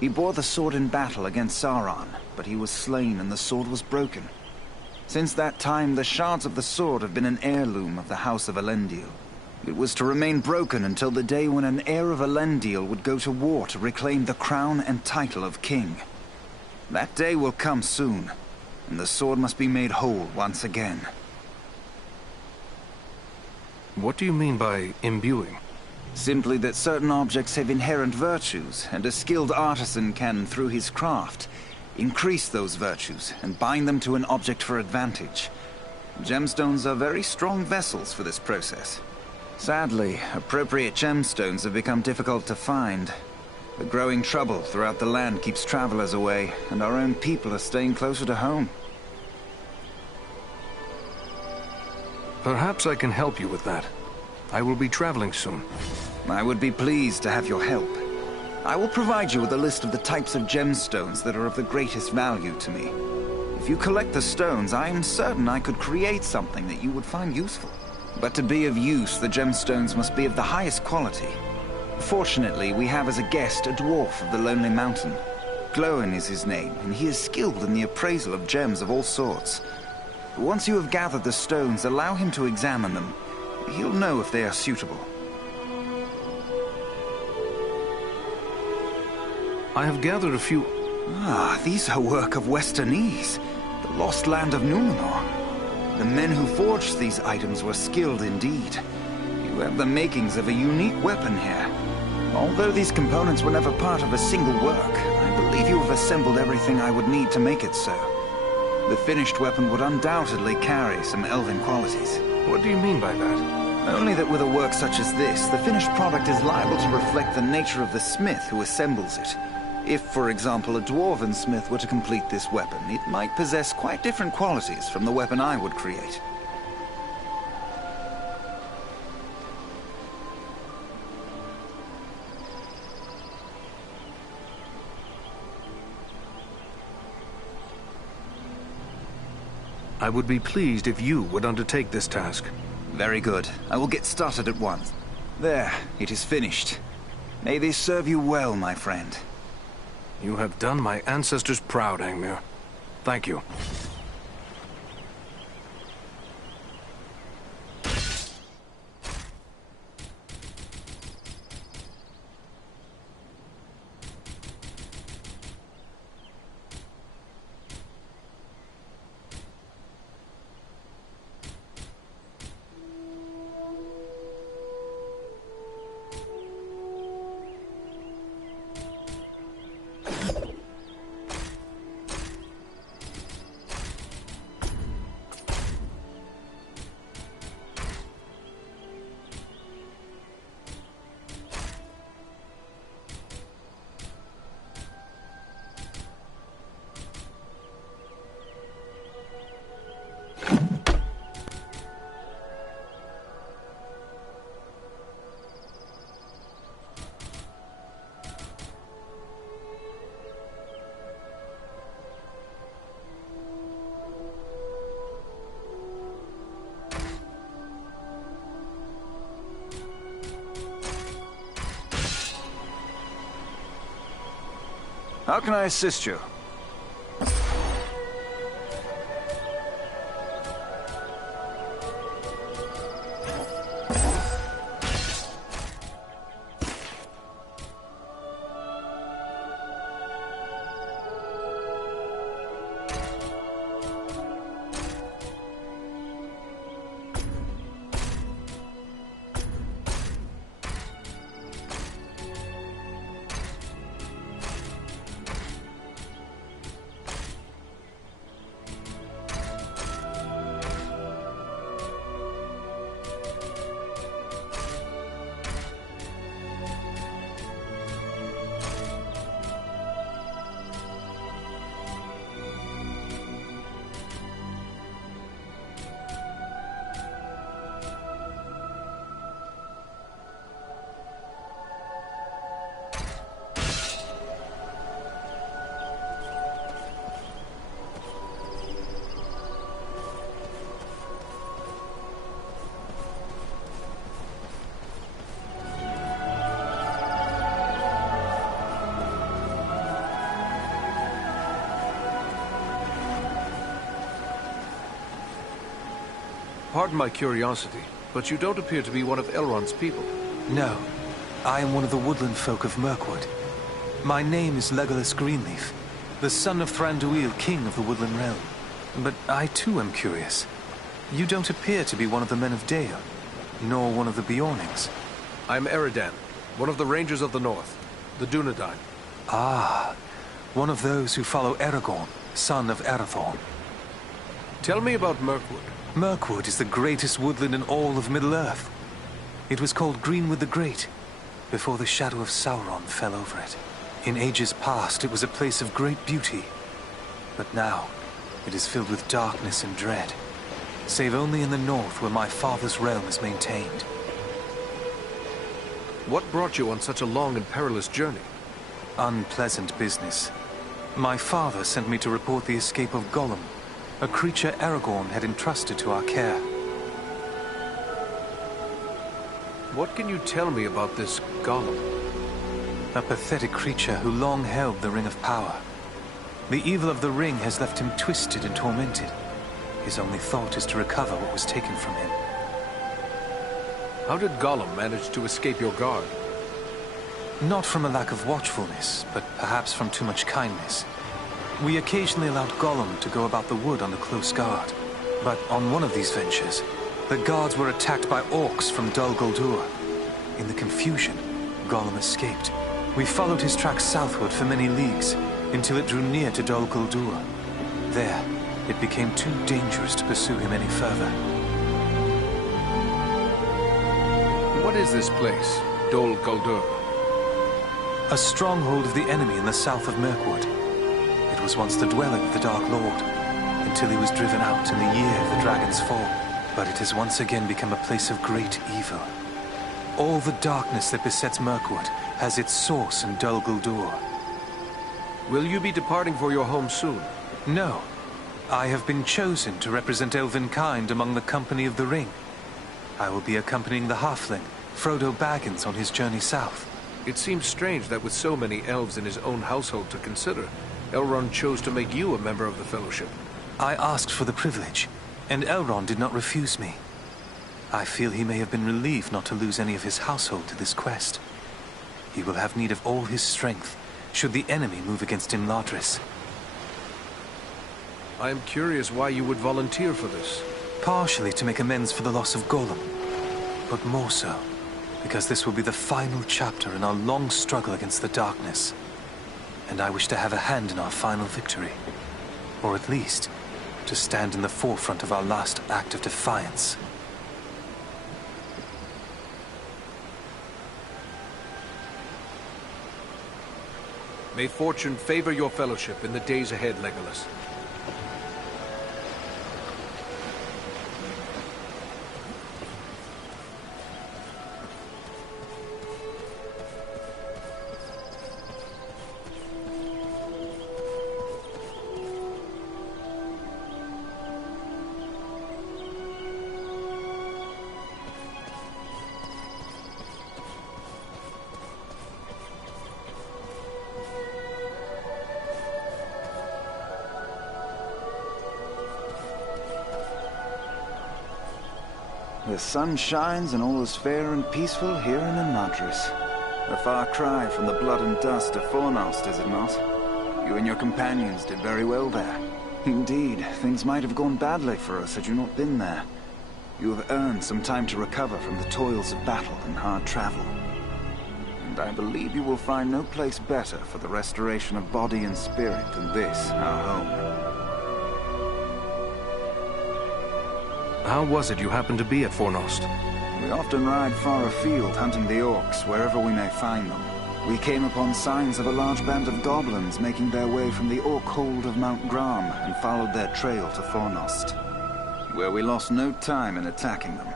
He bore the sword in battle against Sauron, but he was slain and the sword was broken. Since that time, the shards of the sword have been an heirloom of the House of Elendil. It was to remain broken until the day when an heir of Elendil would go to war to reclaim the crown and title of king. That day will come soon, and the sword must be made whole once again. What do you mean by imbuing? Simply that certain objects have inherent virtues, and a skilled artisan can, through his craft, increase those virtues and bind them to an object for advantage. Gemstones are very strong vessels for this process. Sadly, appropriate gemstones have become difficult to find. The growing trouble throughout the land keeps travelers away, and our own people are staying closer to home. Perhaps I can help you with that. I will be traveling soon. I would be pleased to have your help. I will provide you with a list of the types of gemstones that are of the greatest value to me. If you collect the stones, I am certain I could create something that you would find useful. But to be of use, the gemstones must be of the highest quality. Fortunately, we have as a guest a dwarf of the Lonely Mountain. Glóin is his name, and he is skilled in the appraisal of gems of all sorts. Once you have gathered the stones, allow him to examine them. He'll know if they are suitable. I have gathered a few... Ah, these are work of Westernese, the lost land of Numenor. The men who forged these items were skilled indeed. You have the makings of a unique weapon here. Although these components were never part of a single work, I believe you have assembled everything I would need to make it so. The finished weapon would undoubtedly carry some elven qualities. What do you mean by that? Only that with a work such as this, the finished product is liable to reflect the nature of the smith who assembles it. If, for example, a dwarven smith were to complete this weapon, it might possess quite different qualities from the weapon I would create. I would be pleased if you would undertake this task. Very good. I will get started at once. There, it is finished. May this serve you well, my friend. You have done my ancestors proud, Angmir. Thank you. How can I assist you? Pardon my curiosity, but you don't appear to be one of Elrond's people. No. I am one of the woodland folk of Mirkwood. My name is Legolas Greenleaf, the son of Thranduil, king of the Woodland Realm. But I too am curious. You don't appear to be one of the men of Dale, nor one of the Beornings. I'm Eridan, one of the Rangers of the North, the Dunedain. Ah, one of those who follow Aragorn, son of Arathorn. Tell me about Mirkwood. Mirkwood is the greatest woodland in all of Middle-earth. It was called Greenwood the Great, before the shadow of Sauron fell over it. In ages past, it was a place of great beauty. But now, it is filled with darkness and dread, save only in the north where my father's realm is maintained. What brought you on such a long and perilous journey? Unpleasant business. My father sent me to report the escape of Gollum, a creature Aragorn had entrusted to our care. What can you tell me about this Gollum? A pathetic creature who long held the Ring of Power. The evil of the ring has left him twisted and tormented. His only thought is to recover what was taken from him. How did Gollum manage to escape your guard? Not from a lack of watchfulness, but perhaps from too much kindness. We occasionally allowed Gollum to go about the wood under close guard. But on one of these ventures, the guards were attacked by orcs from Dol Guldur. In the confusion, Gollum escaped. We followed his tracks southward for many leagues, until it drew near to Dol Guldur. There, it became too dangerous to pursue him any further. What is this place, Dol Guldur? A stronghold of the enemy in the south of Mirkwood. It was once the dwelling of the Dark Lord, until he was driven out in the year of the Dragon's Fall. But it has once again become a place of great evil. All the darkness that besets Mirkwood has its source in Dol Guldur. Will you be departing for your home soon? No. I have been chosen to represent Elvenkind among the Company of the Ring. I will be accompanying the halfling, Frodo Baggins, on his journey south. It seems strange that with so many elves in his own household to consider, Elrond chose to make you a member of the Fellowship. I asked for the privilege, and Elrond did not refuse me. I feel he may have been relieved not to lose any of his household to this quest. He will have need of all his strength, should the enemy move against Imladris. I am curious why you would volunteer for this. Partially to make amends for the loss of Gollum, but more so because this will be the final chapter in our long struggle against the darkness. And I wish to have a hand in our final victory. Or at least, to stand in the forefront of our last act of defiance. May fortune favor your fellowship in the days ahead, Legolas. The sun shines and all is fair and peaceful here in Imladris. A far cry from the blood and dust of Fornost, is it not? You and your companions did very well there. Indeed, things might have gone badly for us had you not been there. You have earned some time to recover from the toils of battle and hard travel. And I believe you will find no place better for the restoration of body and spirit than this, our home. How was it you happened to be at Fornost? We often ride far afield hunting the orcs wherever we may find them. We came upon signs of a large band of goblins making their way from the orc hold of Mount Gram and followed their trail to Fornost, where we lost no time in attacking them.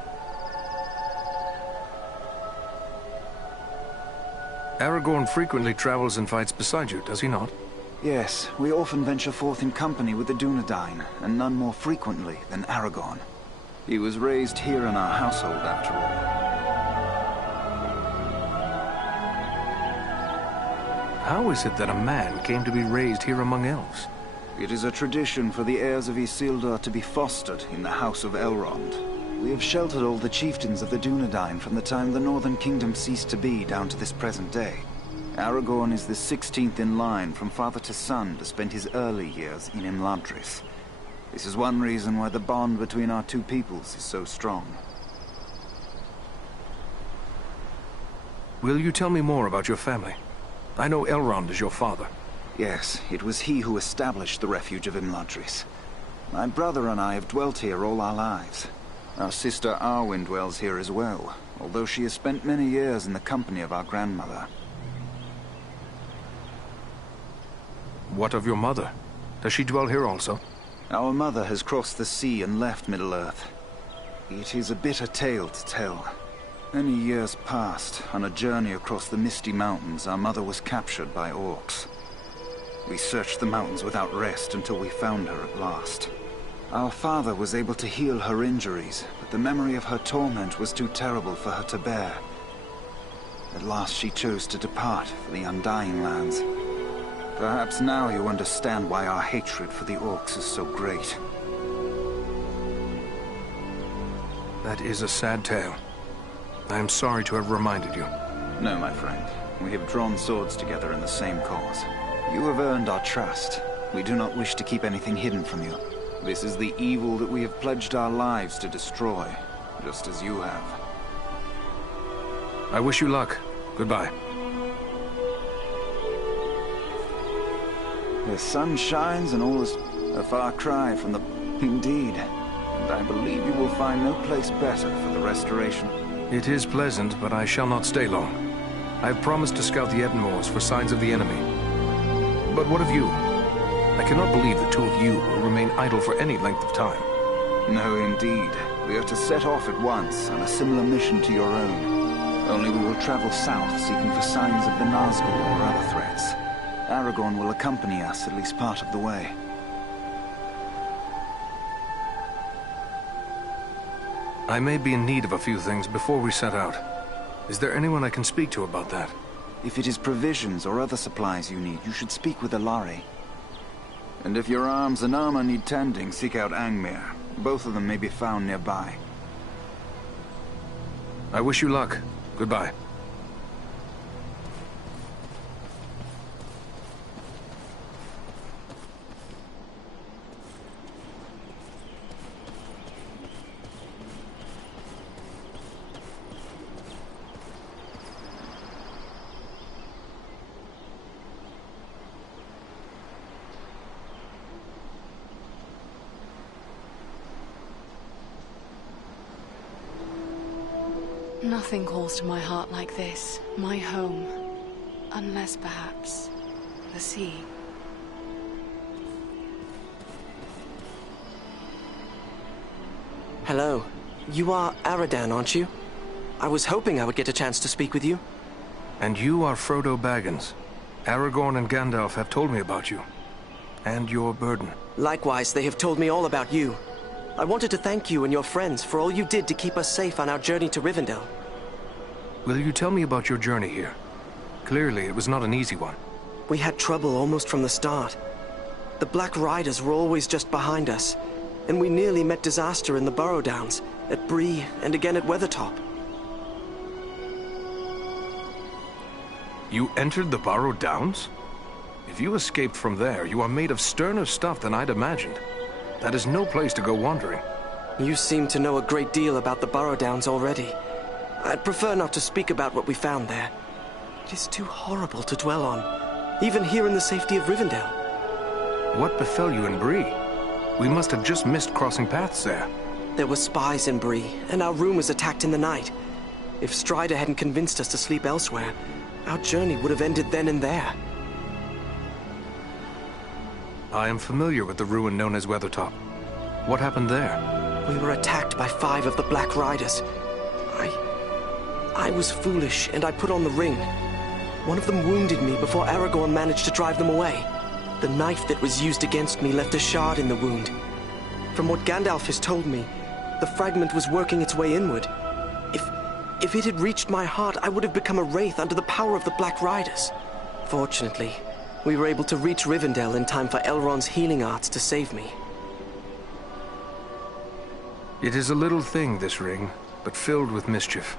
Aragorn frequently travels and fights beside you, does he not? Yes, we often venture forth in company with the Dunedain, and none more frequently than Aragorn. He was raised here in our household, after all. How is it that a man came to be raised here among elves? It is a tradition for the heirs of Isildur to be fostered in the House of Elrond. We have sheltered all the chieftains of the Dunedain from the time the Northern Kingdom ceased to be down to this present day. Aragorn is the 16th in line from father to son to spend his early years in Imladris. This is one reason why the bond between our two peoples is so strong. Will you tell me more about your family? I know Elrond is your father. Yes, it was he who established the refuge of Imladris. My brother and I have dwelt here all our lives. Our sister Arwen dwells here as well, although she has spent many years in the company of our grandmother. What of your mother? Does she dwell here also? Our mother has crossed the sea and left Middle-earth. It is a bitter tale to tell. Many years passed. On a journey across the Misty Mountains, our mother was captured by orcs. We searched the mountains without rest until we found her at last. Our father was able to heal her injuries, but the memory of her torment was too terrible for her to bear. At last she chose to depart for the Undying Lands. Perhaps now you understand why our hatred for the orcs is so great. That is a sad tale. I am sorry to have reminded you. No, my friend. We have drawn swords together in the same cause. You have earned our trust. We do not wish to keep anything hidden from you. This is the evil that we have pledged our lives to destroy, just as you have. I wish you luck. Goodbye. The sun shines and all is a far cry from the... Indeed. And I believe you will find no place better for the restoration. It is pleasant, but I shall not stay long. I have promised to scout the Edenmoors for signs of the enemy. But what of you? I cannot believe the two of you will remain idle for any length of time. No, indeed. We are to set off at once on a similar mission to your own. Only we will travel south seeking for signs of the Nazgul or other threats. Aragorn will accompany us at least part of the way. I may be in need of a few things before we set out. Is there anyone I can speak to about that? If it is provisions or other supplies you need, you should speak with Alari. And if your arms and armor need tending, seek out Angmir. Both of them may be found nearby. I wish you luck. Goodbye. Nothing calls to my heart like this. My home. Unless, perhaps, the sea. Hello. You are Aradan, aren't you? I was hoping I would get a chance to speak with you. And you are Frodo Baggins. Aragorn and Gandalf have told me about you. And your burden. Likewise, they have told me all about you. I wanted to thank you and your friends for all you did to keep us safe on our journey to Rivendell. Will you tell me about your journey here? Clearly, it was not an easy one. We had trouble almost from the start. The Black Riders were always just behind us, and we nearly met disaster in the Burrow Downs, at Bree, and again at Weathertop. You entered the Burrow Downs? If you escaped from there, you are made of sterner stuff than I'd imagined. That is no place to go wandering. You seem to know a great deal about the Burrow Downs already. I'd prefer not to speak about what we found there. It is too horrible to dwell on, even here in the safety of Rivendell. What befell you in Bree? We must have just missed crossing paths there. There were spies in Bree, and our room was attacked in the night. If Strider hadn't convinced us to sleep elsewhere, our journey would have ended then and there. I am familiar with the ruin known as Weathertop. What happened there? We were attacked by 5 of the Black Riders. I was foolish, and I put on the ring. One of them wounded me before Aragorn managed to drive them away. The knife that was used against me left a shard in the wound. From what Gandalf has told me, the fragment was working its way inward. If it had reached my heart, I would have become a wraith under the power of the Black Riders. Fortunately, we were able to reach Rivendell in time for Elrond's healing arts to save me. It is a little thing, this ring, but filled with mischief.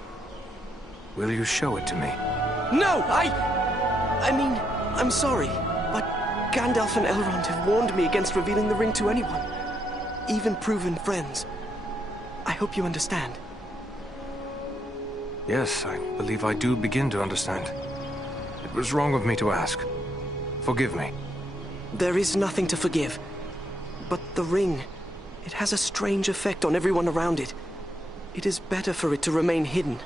Will you show it to me? No, I mean, I'm sorry, but Gandalf and Elrond have warned me against revealing the ring to anyone, even proven friends. I hope you understand. Yes, I believe I do begin to understand. It was wrong of me to ask. Forgive me. There is nothing to forgive. But the ring, it has a strange effect on everyone around it. It is better for it to remain hidden.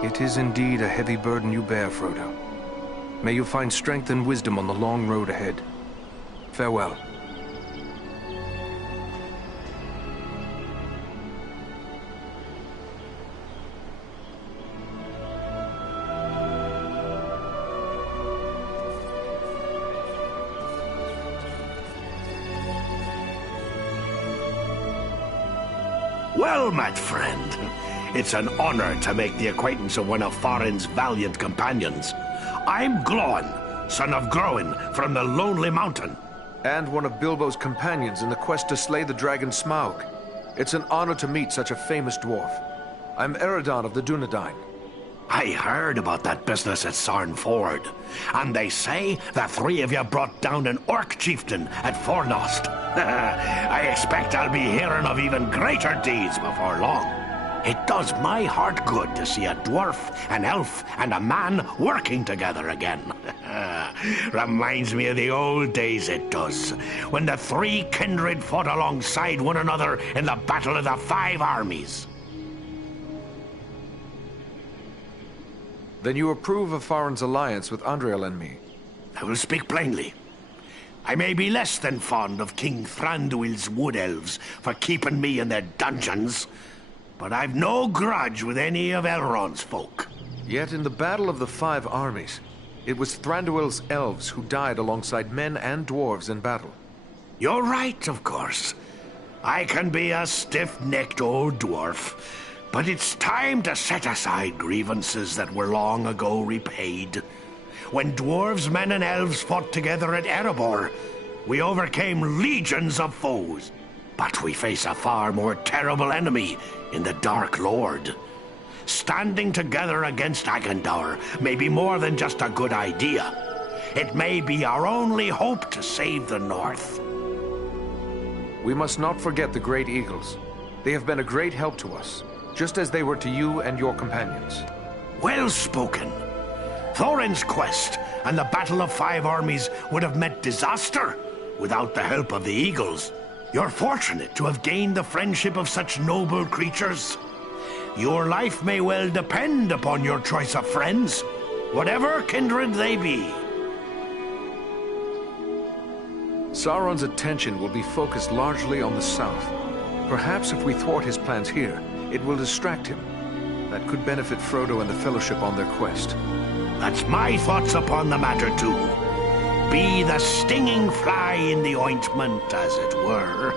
It is indeed a heavy burden you bear, Frodo. May you find strength and wisdom on the long road ahead. Farewell. Well met, friend. It's an honor to make the acquaintance of one of Thorin's valiant companions. I'm Glóin, son of Groin from the Lonely Mountain. and one of Bilbo's companions in the quest to slay the dragon Smaug. It's an honor to meet such a famous dwarf. I'm Eredon of the Dunedain. I heard about that business at Sarn Ford, and they say the three of you brought down an orc chieftain at Fornost. I expect I'll be hearing of even greater deeds before long. It does my heart good to see a dwarf, an elf, and a man working together again. Reminds me of the old days, it does, when the three kindred fought alongside one another in the Battle of the Five Armies. Then you approve of Farin's alliance with Andriel and me? I will speak plainly. I may be less than fond of King Thranduil's wood elves for keeping me in their dungeons, but I've no grudge with any of Elrond's folk. Yet in the Battle of the Five Armies, it was Thranduil's elves who died alongside men and dwarves in battle. You're right, of course. I can be a stiff-necked old dwarf, but it's time to set aside grievances that were long ago repaid. When dwarves, men, and elves fought together at Erebor, we overcame legions of foes. But we face a far more terrible enemy in the Dark Lord. Standing together against Agandaur may be more than just a good idea. It may be our only hope to save the North. We must not forget the Great Eagles. They have been a great help to us, just as they were to you and your companions. Well spoken. Thorin's quest and the Battle of Five Armies would have met disaster without the help of the Eagles. You're fortunate to have gained the friendship of such noble creatures. Your life may well depend upon your choice of friends, whatever kindred they be. Sauron's attention will be focused largely on the south. Perhaps if we thwart his plans here, it will distract him. That could benefit Frodo and the Fellowship on their quest. That's my thoughts upon the matter, too. Be the stinging fly in the ointment, as it were.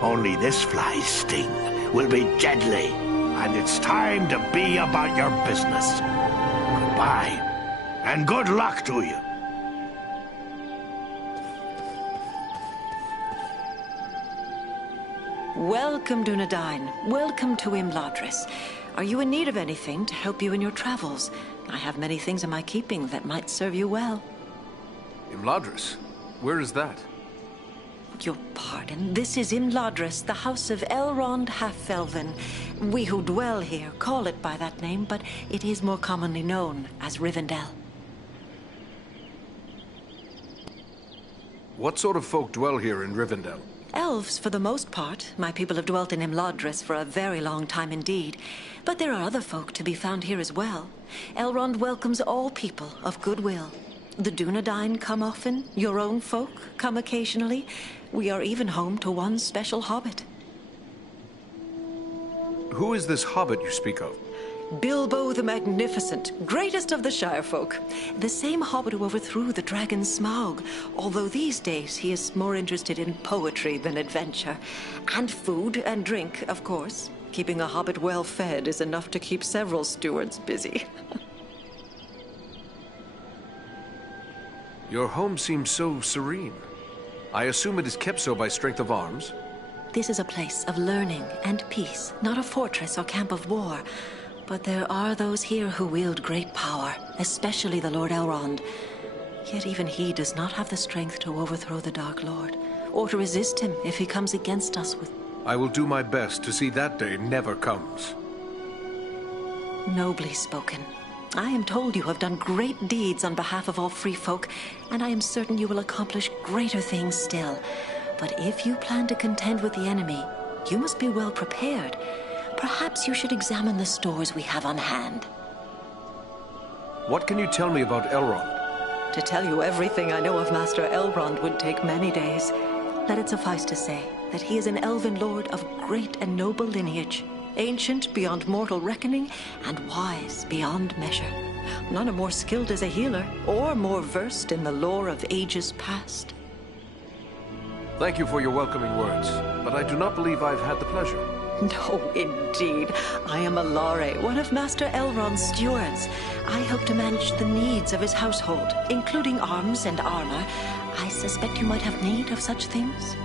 Only this fly's sting will be deadly, and it's time to be about your business. Goodbye, and good luck to you. Welcome, Dunedain. Welcome to Imladris. Are you in need of anything to help you in your travels? I have many things in my keeping that might serve you well. Imladris? Where is that? Your pardon. This is Imladris, the house of Elrond Half-Elven. We who dwell here call it by that name, but it is more commonly known as Rivendell. What sort of folk dwell here in Rivendell? Elves, for the most part. My people have dwelt in Imladris for a very long time indeed. But there are other folk to be found here as well. Elrond welcomes all people of goodwill. The Dunedain come often. Your own folk come occasionally. We are even home to one special hobbit. Who is this hobbit you speak of? Bilbo the Magnificent, greatest of the Shire folk. The same hobbit who overthrew the dragon Smaug, although these days he is more interested in poetry than adventure. And food and drink, of course. Keeping a hobbit well fed is enough to keep several stewards busy. Your home seems so serene. I assume it is kept so by strength of arms? This is a place of learning and peace, not a fortress or camp of war. But there are those here who wield great power, especially the Lord Elrond. Yet even he does not have the strength to overthrow the Dark Lord, or to resist him if he comes against us with... I will do my best to see that day never comes. Nobly spoken. I am told you have done great deeds on behalf of all free folk, and I am certain you will accomplish greater things still. But if you plan to contend with the enemy, you must be well prepared. Perhaps you should examine the stores we have on hand. What can you tell me about Elrond? To tell you everything I know of Master Elrond would take many days. Let it suffice to say that he is an elven lord of great and noble lineage, ancient beyond mortal reckoning, and wise beyond measure. None are more skilled as a healer, or more versed in the lore of ages past. Thank you for your welcoming words, but I do not believe I've had the pleasure. No, indeed. I am Alare, one of Master Elrond's stewards. I hope to manage the needs of his household, including arms and armor. I suspect you might have need of such things.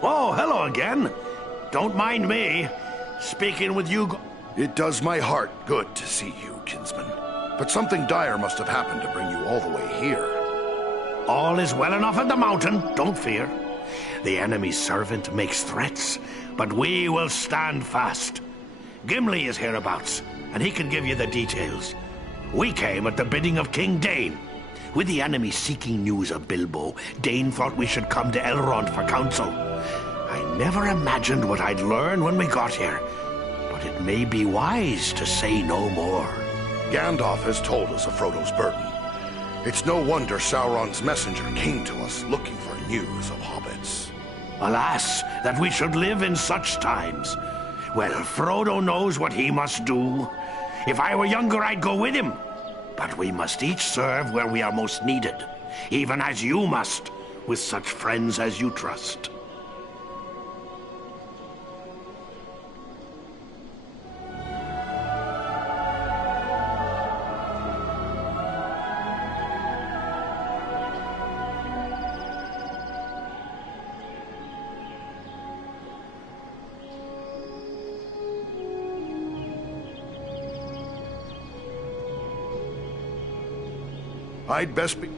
Oh, hello again. Don't mind me. Speaking with you... It does my heart good to see you, kinsman. But something dire must have happened to bring you all the way here. All is well enough at the mountain, don't fear. The enemy's servant makes threats, but we will stand fast. Gimli is hereabouts, and he can give you the details. We came at the bidding of King Dane. With the enemy seeking news of Bilbo, Dane thought we should come to Elrond for counsel. I never imagined what I'd learn when we got here, but it may be wise to say no more. Gandalf has told us of Frodo's burden. It's no wonder Sauron's messenger came to us looking for news of hobbits. Alas, that we should live in such times. Well, Frodo knows what he must do. If I were younger, I'd go with him. But we must each serve where we are most needed, even as you must, with such friends as you trust. I'd best be...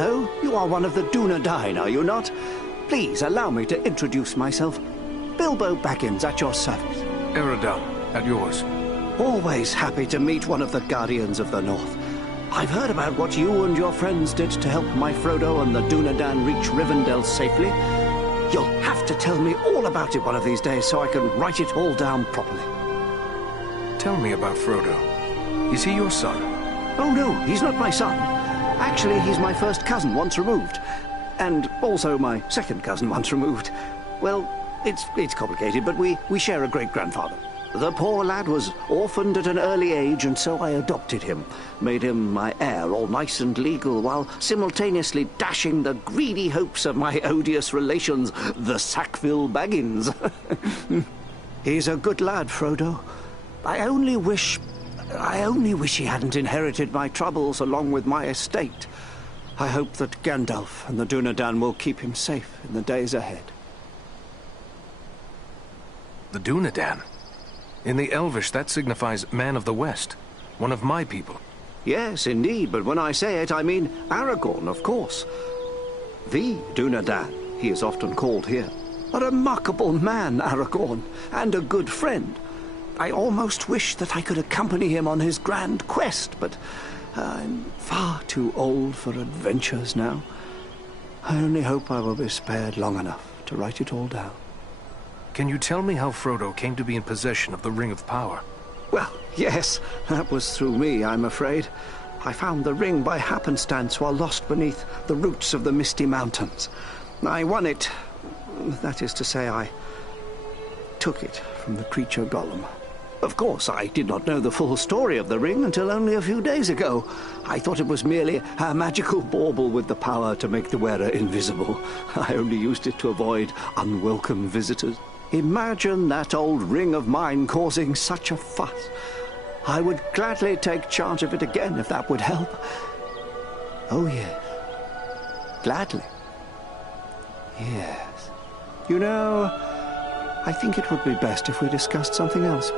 hello. You are one of the Dunedain, are you not? Please allow me to introduce myself. Bilbo Baggins at your service. Eredin, at yours. Always happy to meet one of the Guardians of the North. I've heard about what you and your friends did to help my Frodo and the Dunedain reach Rivendell safely. You'll have to tell me all about it one of these days so I can write it all down properly. Tell me about Frodo. Is he your son? Oh no, he's not my son. Actually, he's my first cousin once removed. And also my second cousin once removed. Well, it's complicated, but we share a great-grandfather. The poor lad was orphaned at an early age, and so I adopted him. Made him my heir, all nice and legal, while simultaneously dashing the greedy hopes of my odious relations, the Sackville Baggins. He's a good lad, Frodo. I only wish he hadn't inherited my troubles along with my estate. I hope that Gandalf and the Dunedain will keep him safe in the days ahead. The Dunedain? In the Elvish, that signifies Man of the West. One of my people. Yes, indeed, but when I say it, I mean Aragorn, of course. The Dunedain, he is often called here. A remarkable man, Aragorn, and a good friend. I almost wish that I could accompany him on his grand quest, but I'm far too old for adventures now. I only hope I will be spared long enough to write it all down. Can you tell me how Frodo came to be in possession of the Ring of Power? Well, yes, that was through me, I'm afraid. I found the ring by happenstance while lost beneath the roots of the Misty Mountains. I won it. That is to say, I took it from the creature Gollum. Of course, I did not know the full story of the ring until only a few days ago. I thought it was merely a magical bauble with the power to make the wearer invisible. I only used it to avoid unwelcome visitors. Imagine that old ring of mine causing such a fuss. I would gladly take charge of it again if that would help. Oh, yes. Gladly. Yes. You know, I think it would be best if we discussed something else.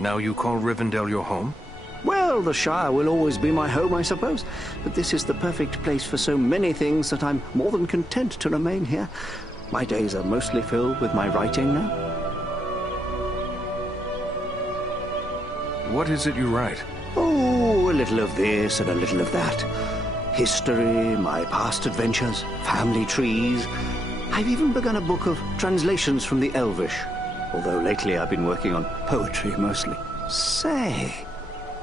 Now you call Rivendell your home? Well, the Shire will always be my home, I suppose. But this is the perfect place for so many things that I'm more than content to remain here. My days are mostly filled with my writing now. What is it you write? Oh, a little of this and a little of that. History, my past adventures, family trees. I've even begun a book of translations from the Elvish. Although lately I've been working on poetry mostly. Say,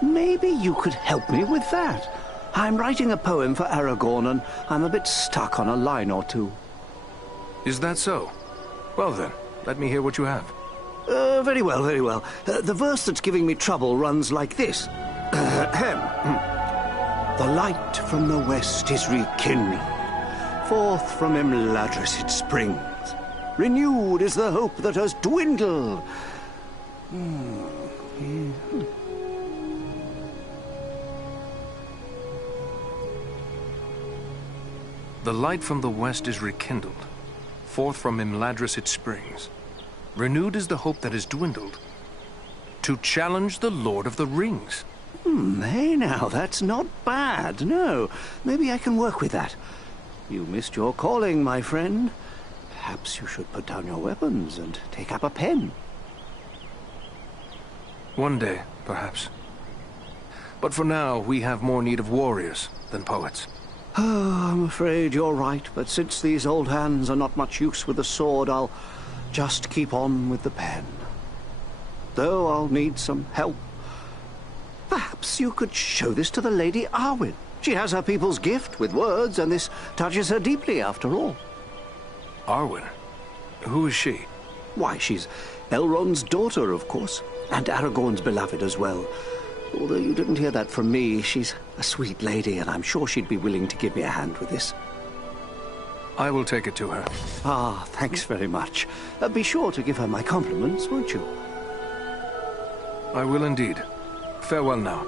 maybe you could help me with that. I'm writing a poem for Aragorn and I'm a bit stuck on a line or two. Is that so? Well then, let me hear what you have. Very well, very well. The verse that's giving me trouble runs like this. The light from the west is rekindled. Forth from Imladris it springs. Renewed is the hope that has dwindled. The light from the west is rekindled. Forth from Imladris it springs. Renewed is the hope that has dwindled. To challenge the Lord of the Rings. Hey now, that's not bad. No, maybe I can work with that. You missed your calling, my friend. Perhaps you should put down your weapons and take up a pen. One day, perhaps. But for now, we have more need of warriors than poets. Oh, I'm afraid you're right, but since these old hands are not much use with the sword, I'll just keep on with the pen. Though I'll need some help. Perhaps you could show this to the Lady Arwen. She has her people's gift with words, and this touches her deeply after all. Arwen? Who is she? Why, she's Elrond's daughter, of course, and Aragorn's beloved as well. Although you didn't hear that from me, she's a sweet lady, and I'm sure she'd be willing to give me a hand with this. I will take it to her. Ah, thanks very much. Be sure to give her my compliments, won't you? I will indeed. Farewell now.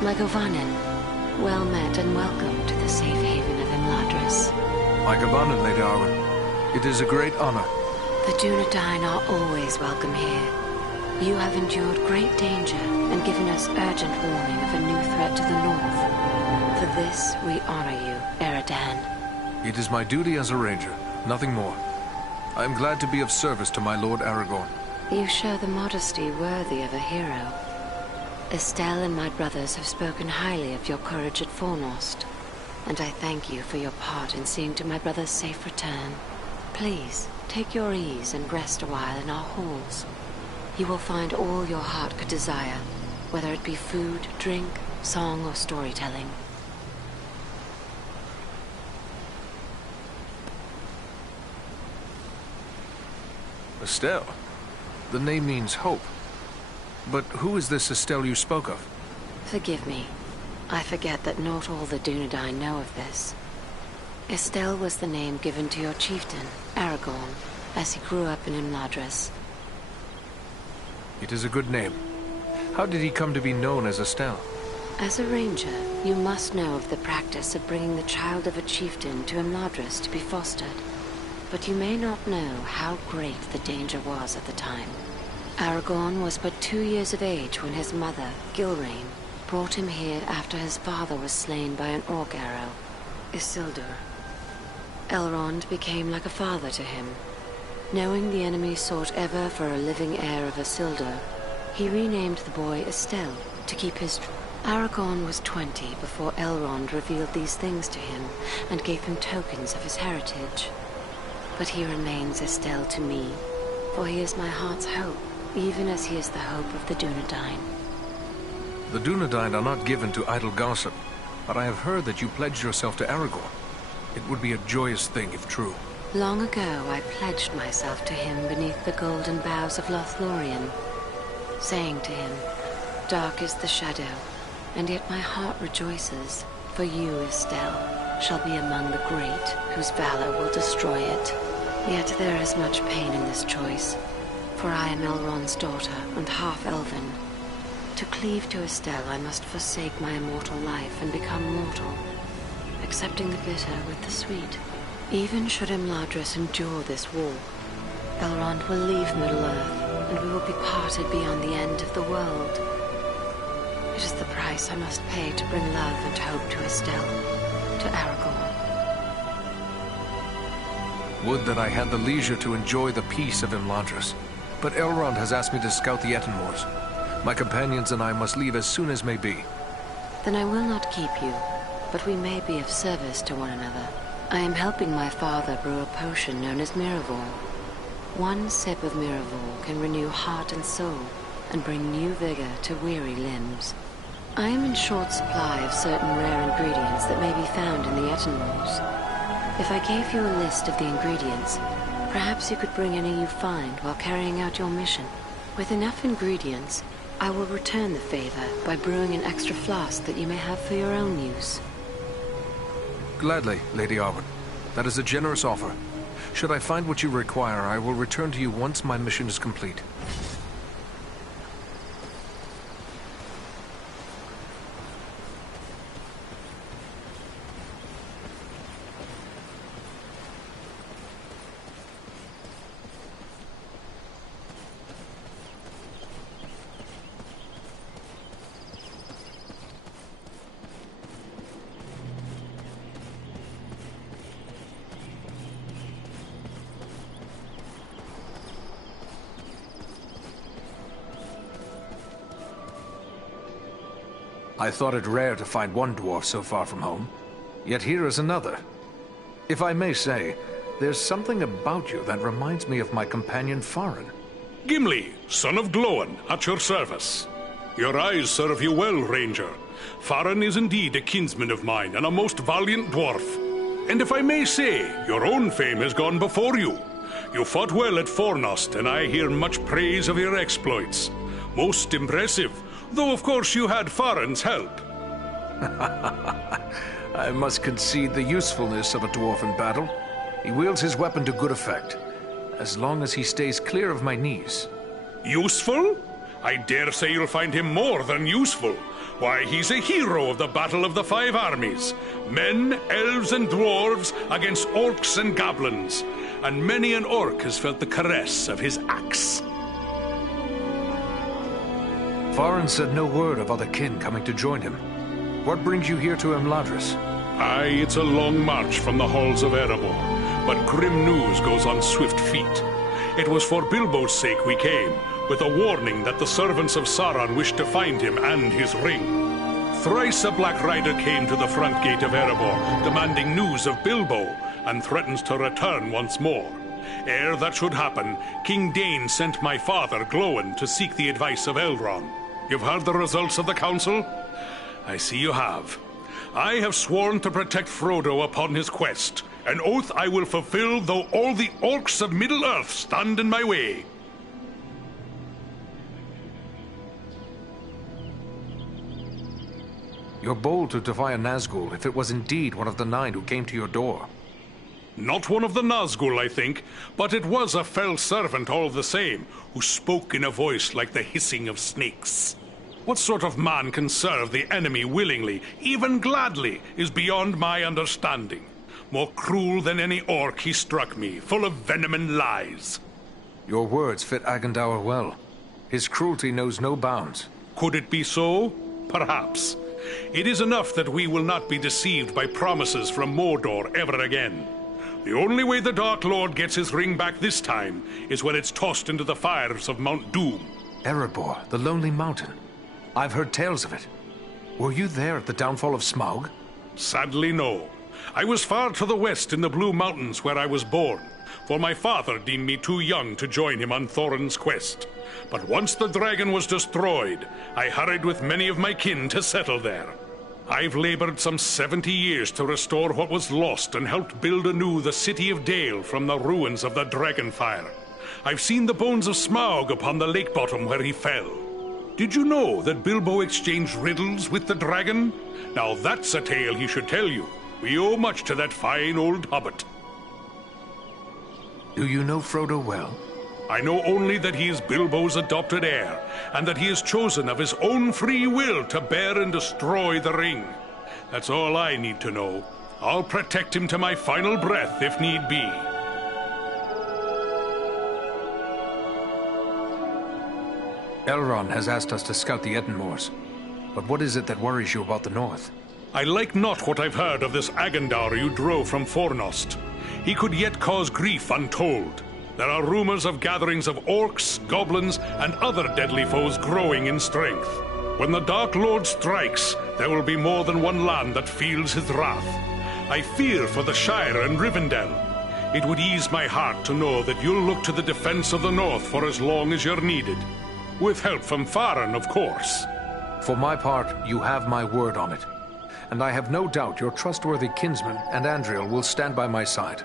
My Govanen, well met and welcome to the safe haven of Imladris. My Govanen, Lady Arwen. It is a great honor. The Dunedain are always welcome here. You have endured great danger and given us urgent warning of a new threat to the north. For this, we honor you, Eridan. It is my duty as a ranger, nothing more. I am glad to be of service to my Lord Aragorn. You show the modesty worthy of a hero. Estelle and my brothers have spoken highly of your courage at Fornost, and I thank you for your part in seeing to my brother's safe return. Please, take your ease and rest a while in our halls. You will find all your heart could desire, whether it be food, drink, song, or storytelling. Estelle? The name means hope. But who is this Estelle you spoke of? Forgive me. I forget that not all the Dunedain know of this. Estelle was the name given to your chieftain, Aragorn, as he grew up in Imladris. It is a good name. How did he come to be known as Estelle? As a ranger, you must know of the practice of bringing the child of a chieftain to Imladris to be fostered. But you may not know how great the danger was at the time. Aragorn was but 2 years of age when his mother, Gilrain, brought him here after his father was slain by an orc arrow, Isildur. Elrond became like a father to him. Knowing the enemy sought ever for a living heir of Isildur, he renamed the boy Estelle to keep his... Aragorn was 20 before Elrond revealed these things to him and gave him tokens of his heritage. But he remains Estelle to me, for he is my heart's hope, even as he is the hope of the Dunedain. The Dunedain are not given to idle gossip, but I have heard that you pledged yourself to Aragorn. It would be a joyous thing if true. Long ago, I pledged myself to him beneath the golden boughs of Lothlorien, saying to him, "Dark is the shadow, and yet my heart rejoices, for you, Estelle, shall be among the great, whose valor will destroy it." Yet there is much pain in this choice, for I am Elrond's daughter and half-elven. To cleave to Estelle, I must forsake my immortal life and become mortal, accepting the bitter with the sweet. Even should Imladris endure this war, Elrond will leave Middle-earth, and we will be parted beyond the end of the world. It is the price I must pay to bring love and hope to Estelle, to Aragorn. Would that I had the leisure to enjoy the peace of Imladris. But Elrond has asked me to scout the Etenmoors. My companions and I must leave as soon as may be. Then I will not keep you, but we may be of service to one another. I am helping my father brew a potion known as Miraval. 1 sip of Miraval can renew heart and soul, and bring new vigor to weary limbs. I am in short supply of certain rare ingredients that may be found in the Etenmoors. If I gave you a list of the ingredients, perhaps you could bring any you find while carrying out your mission. With enough ingredients, I will return the favor by brewing an extra flask that you may have for your own use. Gladly, Lady Arwen. That is a generous offer. Should I find what you require, I will return to you once my mission is complete. I thought it rare to find one dwarf so far from home. Yet here is another. If I may say, there's something about you that reminds me of my companion Farin. Gimli, son of Glóin, at your service. Your eyes serve you well, Ranger. Farin is indeed a kinsman of mine, and a most valiant dwarf. And if I may say, your own fame has gone before you. You fought well at Fornost, and I hear much praise of your exploits. Most impressive, though of course you had Farin's help. I must concede the usefulness of a dwarf in battle. He wields his weapon to good effect, as long as he stays clear of my knees. Useful? I dare say you'll find him more than useful, Why, he's a hero of the Battle of the Five Armies. Men, elves, and dwarves against orcs and goblins. And many an orc has felt the caress of his axe. Farin said no word of other kin coming to join him. What brings you here to Imladris? Aye, it's a long march from the halls of Erebor, but grim news goes on swift feet. It was for Bilbo's sake we came, with a warning that the servants of Sauron wished to find him and his ring. Thrice a Black Rider came to the front gate of Erebor, demanding news of Bilbo, and threatens to return once more. Ere that should happen, King Dain sent my father, Glóin, to seek the advice of Elrond. You've heard the results of the council? I see you have. I have sworn to protect Frodo upon his quest, an oath I will fulfill though all the orcs of Middle-earth stand in my way. You're bold to defy a Nazgul if it was indeed one of the 9 who came to your door. Not one of the Nazgul, I think, but it was a fell servant all the same, who spoke in a voice like the hissing of snakes. What sort of man can serve the enemy willingly, even gladly, is beyond my understanding. More cruel than any orc he struck me, full of venom and lies. Your words fit Agandaur well. His cruelty knows no bounds. Could it be so? Perhaps. It is enough that we will not be deceived by promises from Mordor ever again. The only way the Dark Lord gets his ring back this time is when it's tossed into the fires of Mount Doom. Erebor, the Lonely Mountain. I've heard tales of it. Were you there at the downfall of Smaug? Sadly, no. I was far to the west in the Blue Mountains where I was born, for my father deemed me too young to join him on Thorin's quest. But once the dragon was destroyed, I hurried with many of my kin to settle there. I've labored some 70 years to restore what was lost and helped build anew the city of Dale from the ruins of the Dragonfire. I've seen the bones of Smaug upon the lake bottom where he fell. Did you know that Bilbo exchanged riddles with the dragon? Now that's a tale he should tell you. We owe much to that fine old hobbit. Do you know Frodo well? I know only that he is Bilbo's adopted heir, and that he has chosen of his own free will to bear and destroy the ring. That's all I need to know. I'll protect him to my final breath if need be. Elrond has asked us to scout the Edenmoors. But what is it that worries you about the north? I like not what I've heard of this Agandaur you drove from Fornost. He could yet cause grief untold. There are rumors of gatherings of orcs, goblins, and other deadly foes growing in strength. When the Dark Lord strikes, there will be more than one land that feels his wrath. I fear for the Shire and Rivendell. It would ease my heart to know that you'll look to the defense of the North for as long as you're needed. With help from Farin, of course. For my part, you have my word on it. And I have no doubt your trustworthy kinsman and Andriel will stand by my side.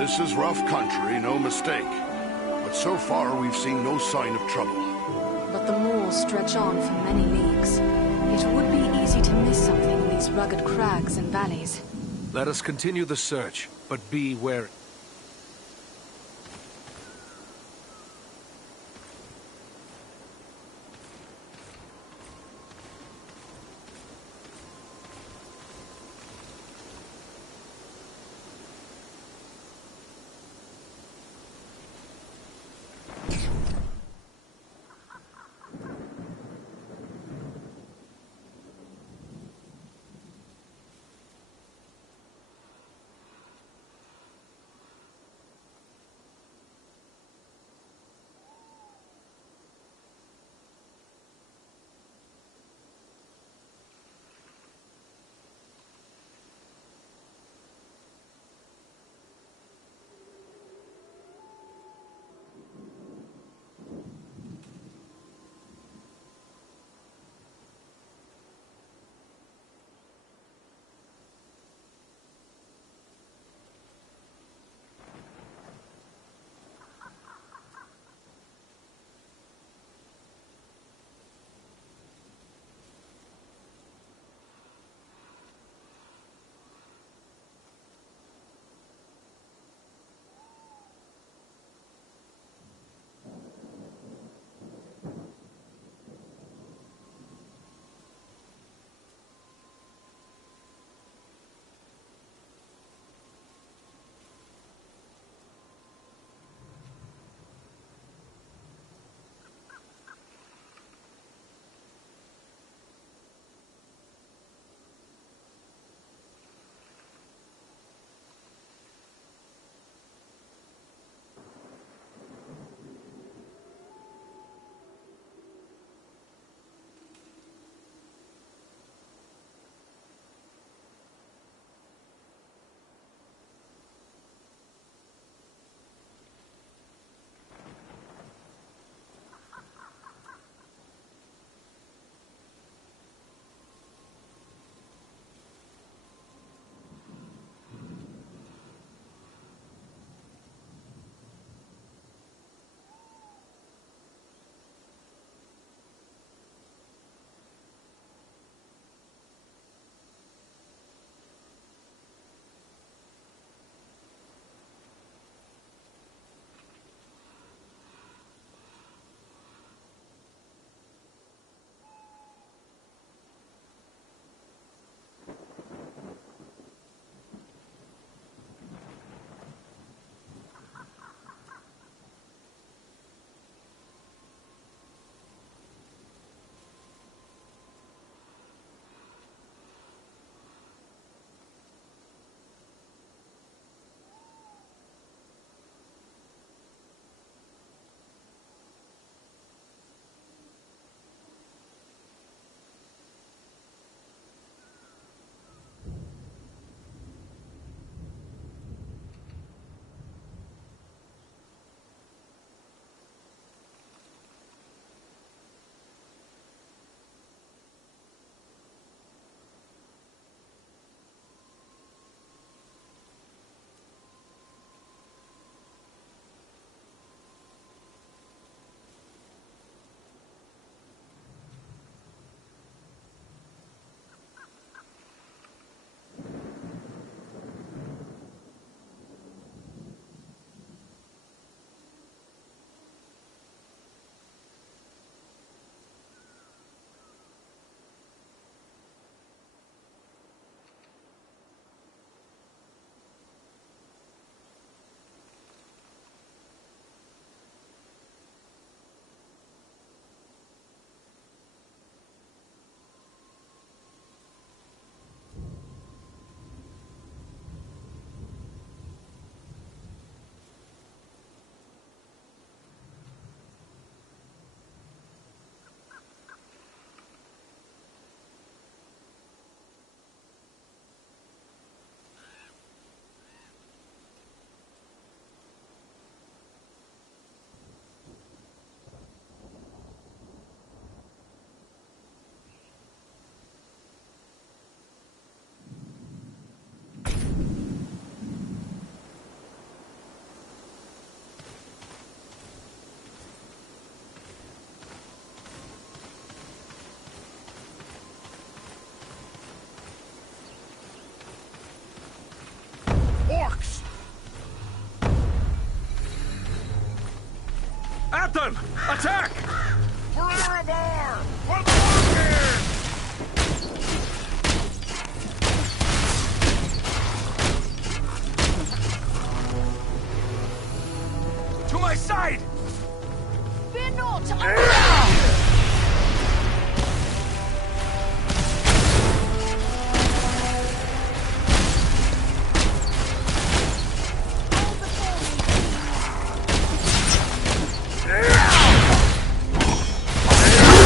This is rough country, no mistake. But so far, we've seen no sign of trouble. But the moors stretch on for many leagues. It would be easy to miss something in these rugged crags and valleys. Let us continue the search, but be wary. Athen! Attack! For Erebor! For the Orchid! To my side! Fear not!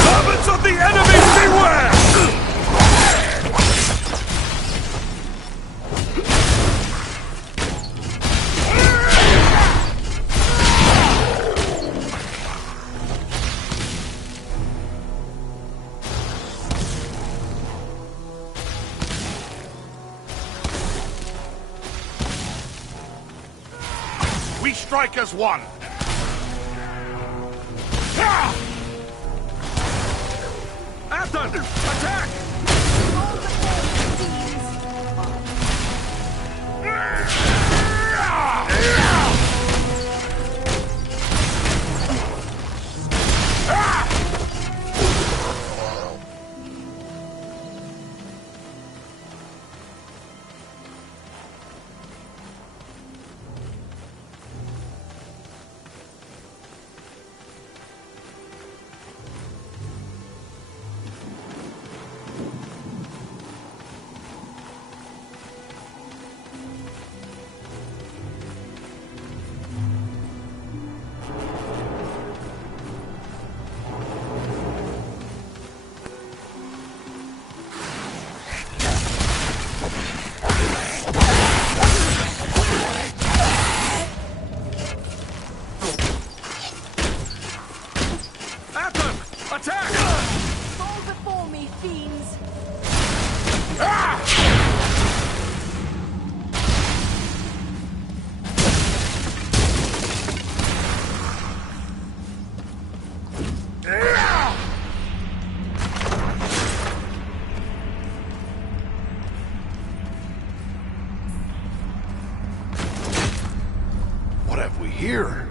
Servants of the enemy, beware! We strike as one. Athen! Attack! Attack! Fall before me, fiends! What have we here?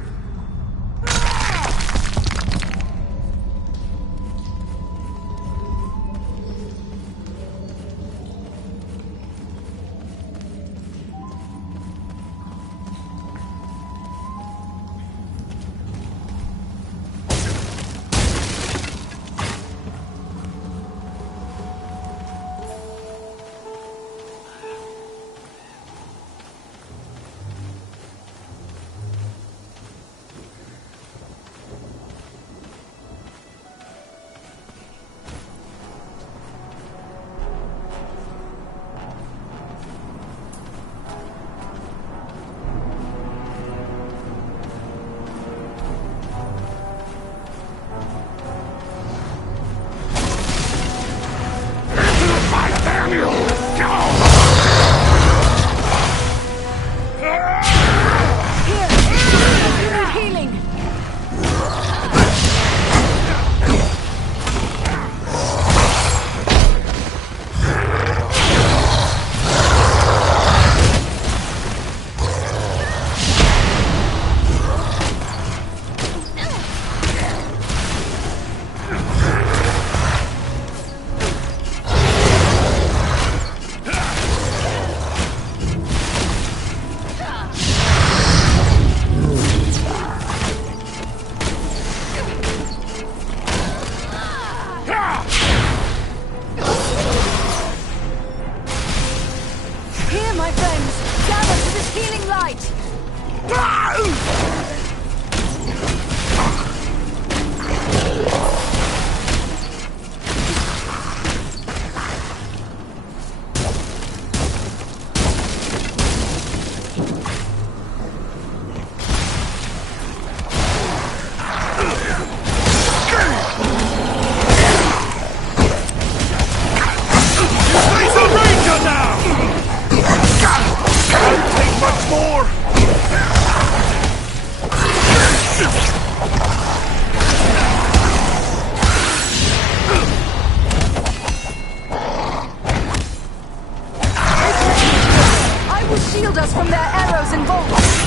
from their arrows and bolts.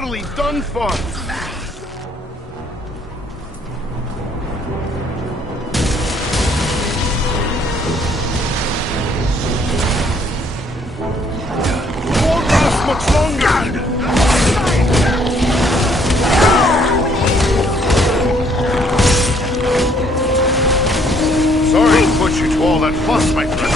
nearly done for. Won't last much longer. Sorry to put you to all that fuss, my friend.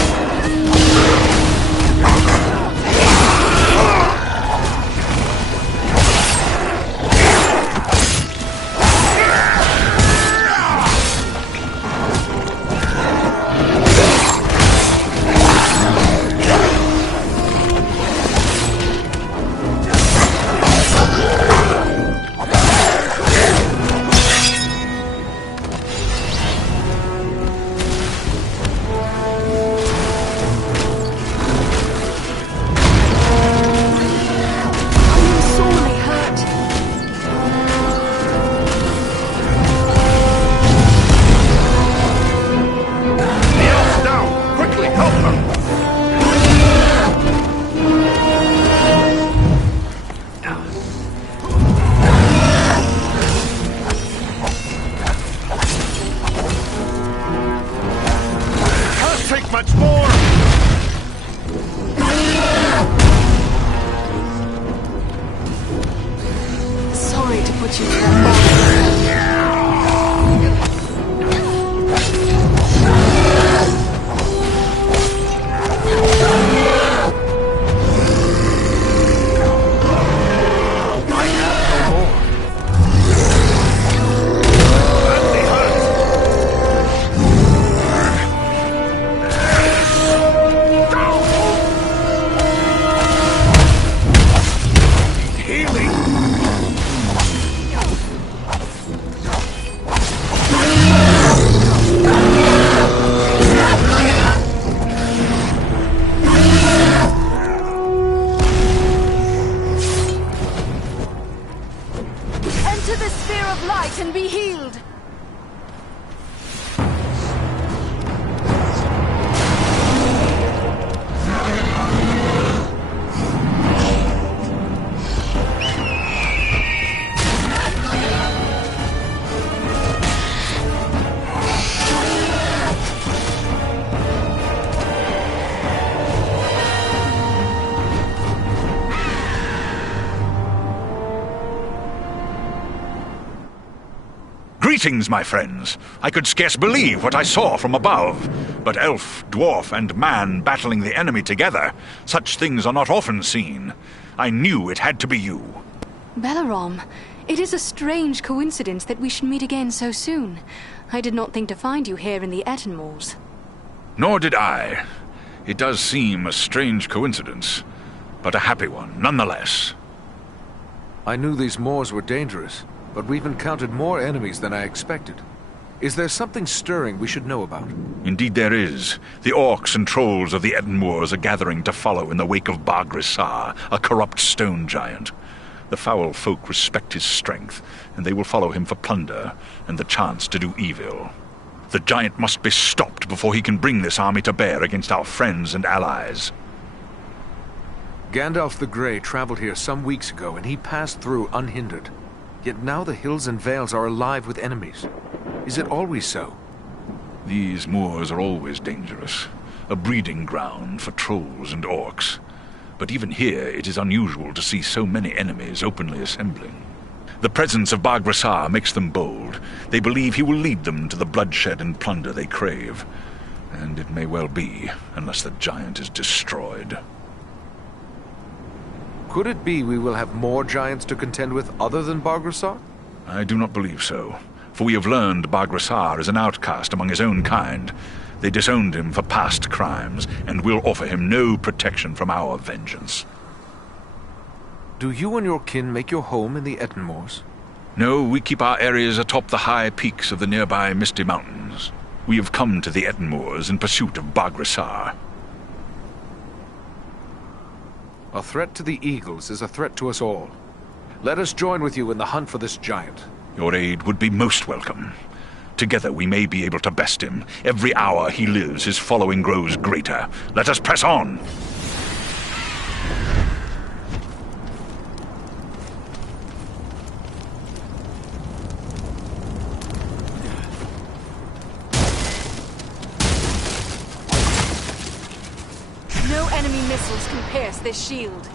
Much more! Sorry to put you to that. And be healed. Greetings, my friends. I could scarce believe what I saw from above. But elf, dwarf, and man battling the enemy together, such things are not often seen. I knew it had to be you. Belarom, it is a strange coincidence that we should meet again so soon. I did not think to find you here in the Ettenmoors. Nor did I. It does seem a strange coincidence, but a happy one, nonetheless. I knew these moors were dangerous, but we've encountered more enemies than I expected. Is there something stirring we should know about? Indeed there is. The orcs and trolls of the Ettenmoors are gathering to follow in the wake of Bar-Grisar, a corrupt stone giant. The foul folk respect his strength, and they will follow him for plunder and the chance to do evil. The giant must be stopped before he can bring this army to bear against our friends and allies. Gandalf the Grey traveled here some weeks ago, and he passed through unhindered. Yet now the hills and vales are alive with enemies. Is it always so? These moors are always dangerous, a breeding ground for trolls and orcs. But even here it is unusual to see so many enemies openly assembling. The presence of Bar-Grisar makes them bold. They believe he will lead them to the bloodshed and plunder they crave. And it may well be, unless the giant is destroyed. Could it be we will have more giants to contend with other than Bar-Grisar? I do not believe so, for we have learned Bar-Grisar is an outcast among his own kind. They disowned him for past crimes, and will offer him no protection from our vengeance. Do you and your kin make your home in the Ettenmoors? No, we keep our areas atop the high peaks of the nearby Misty Mountains. We have come to the Ettenmoors in pursuit of Bar-Grisar. A threat to the Eagles is a threat to us all. Let us join with you in the hunt for this giant. Your aid would be most welcome. Together we may be able to best him. Every hour he lives, his following grows greater. Let us press on! missiles can pierce this shield.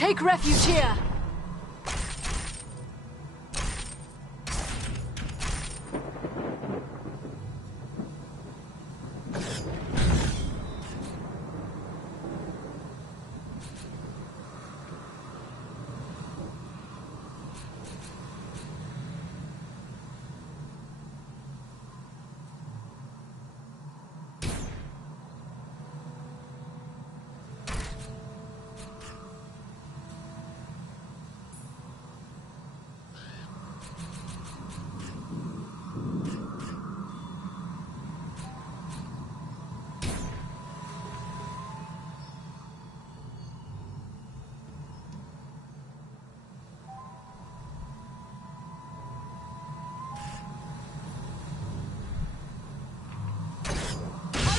Take refuge here!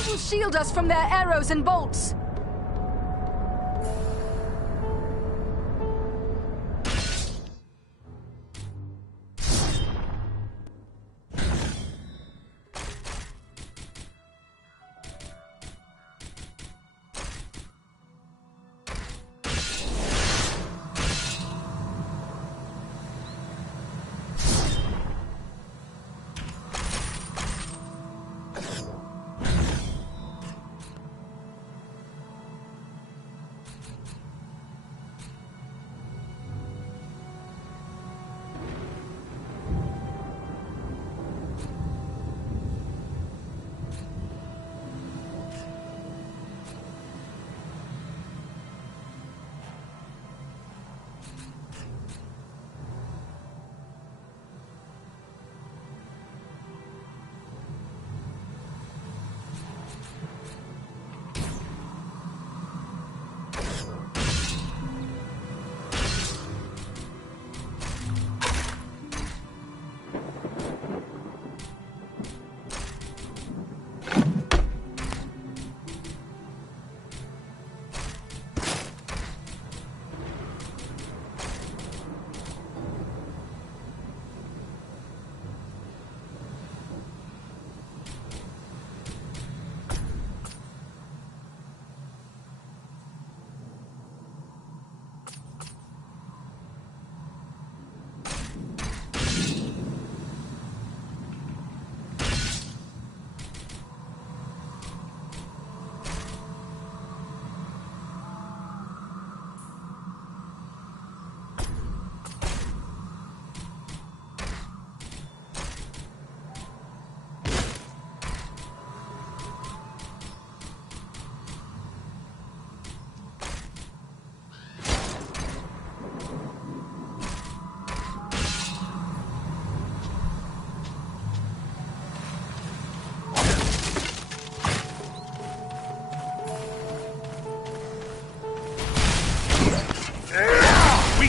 Will shield us from their arrows and bolts.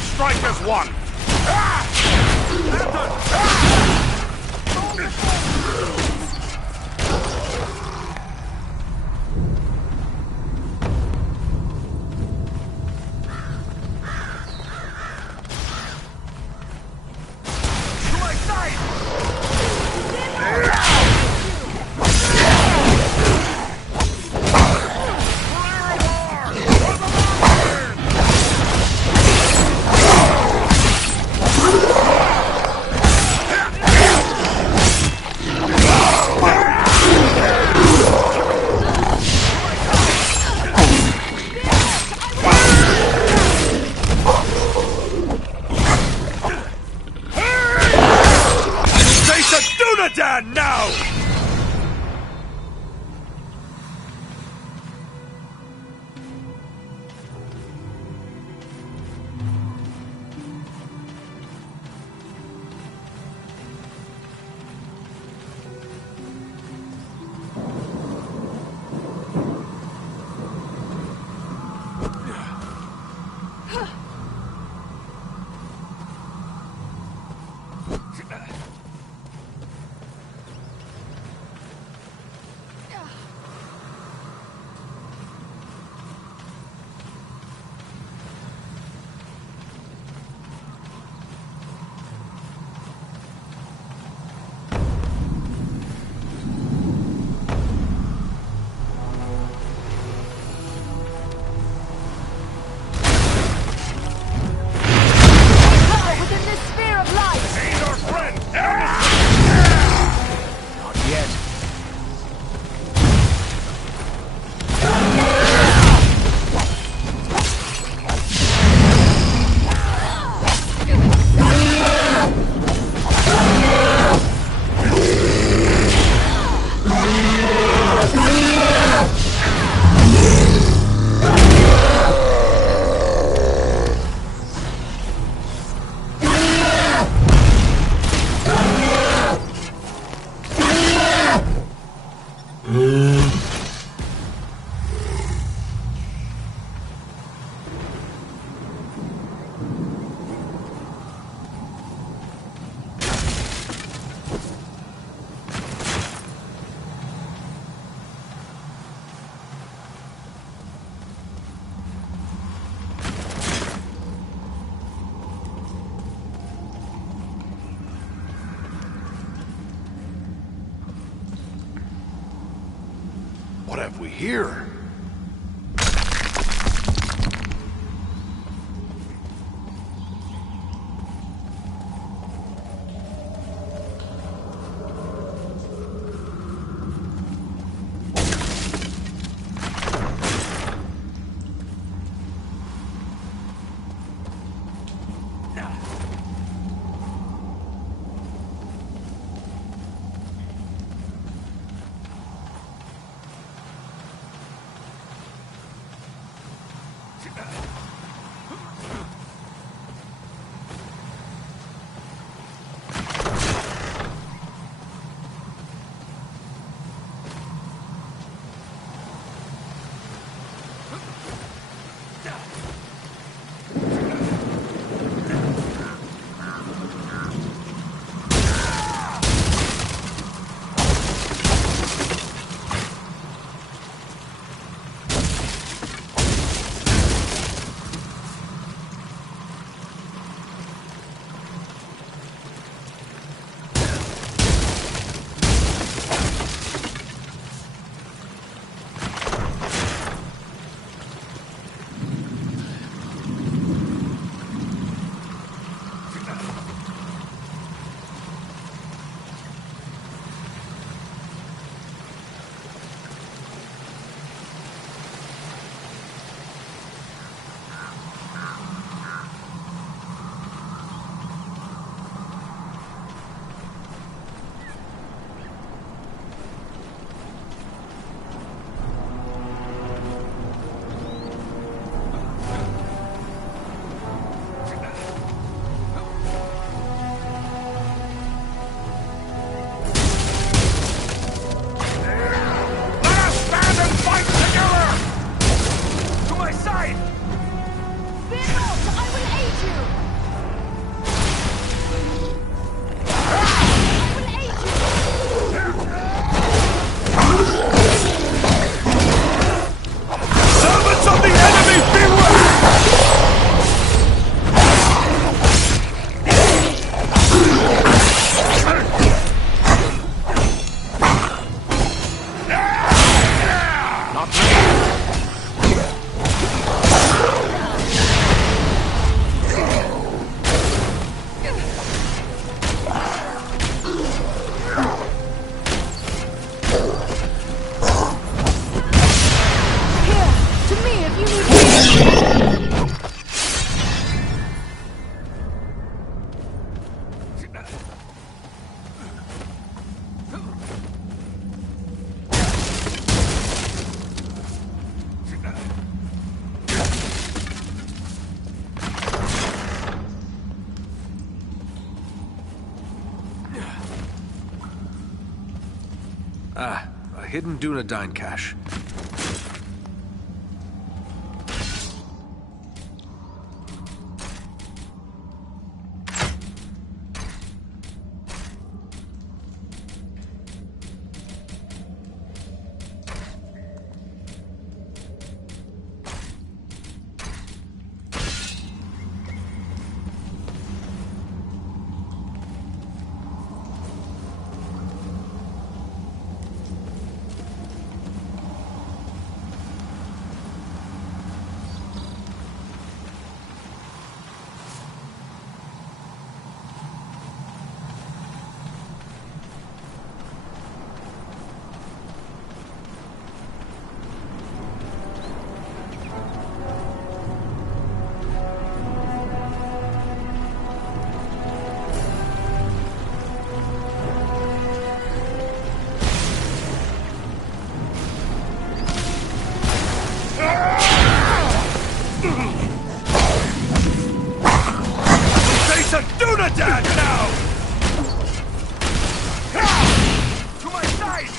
strike as one! What have we here? Ah, a hidden Dunedain cache. Face a Dunedain now! To my side!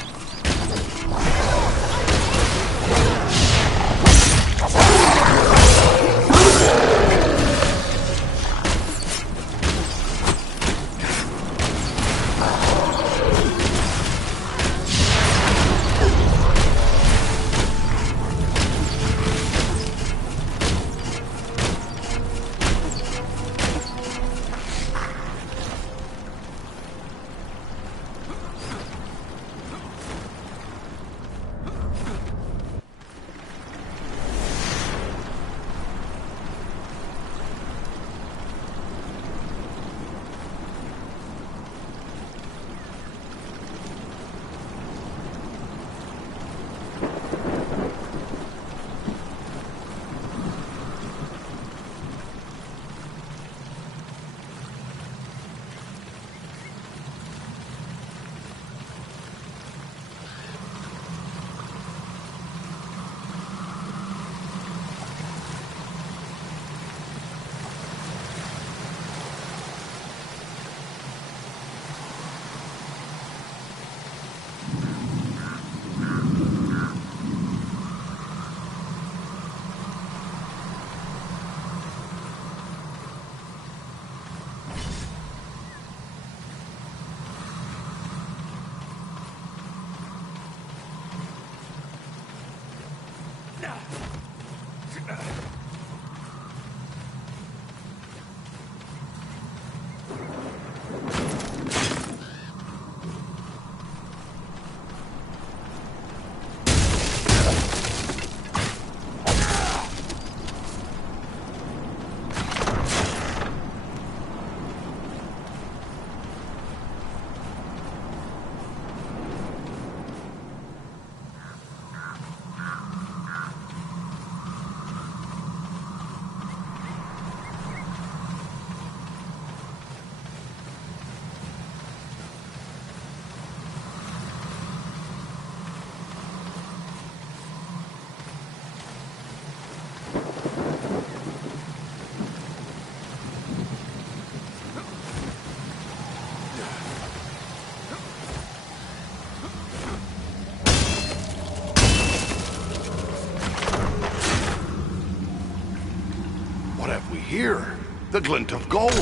Here, the glint of gold.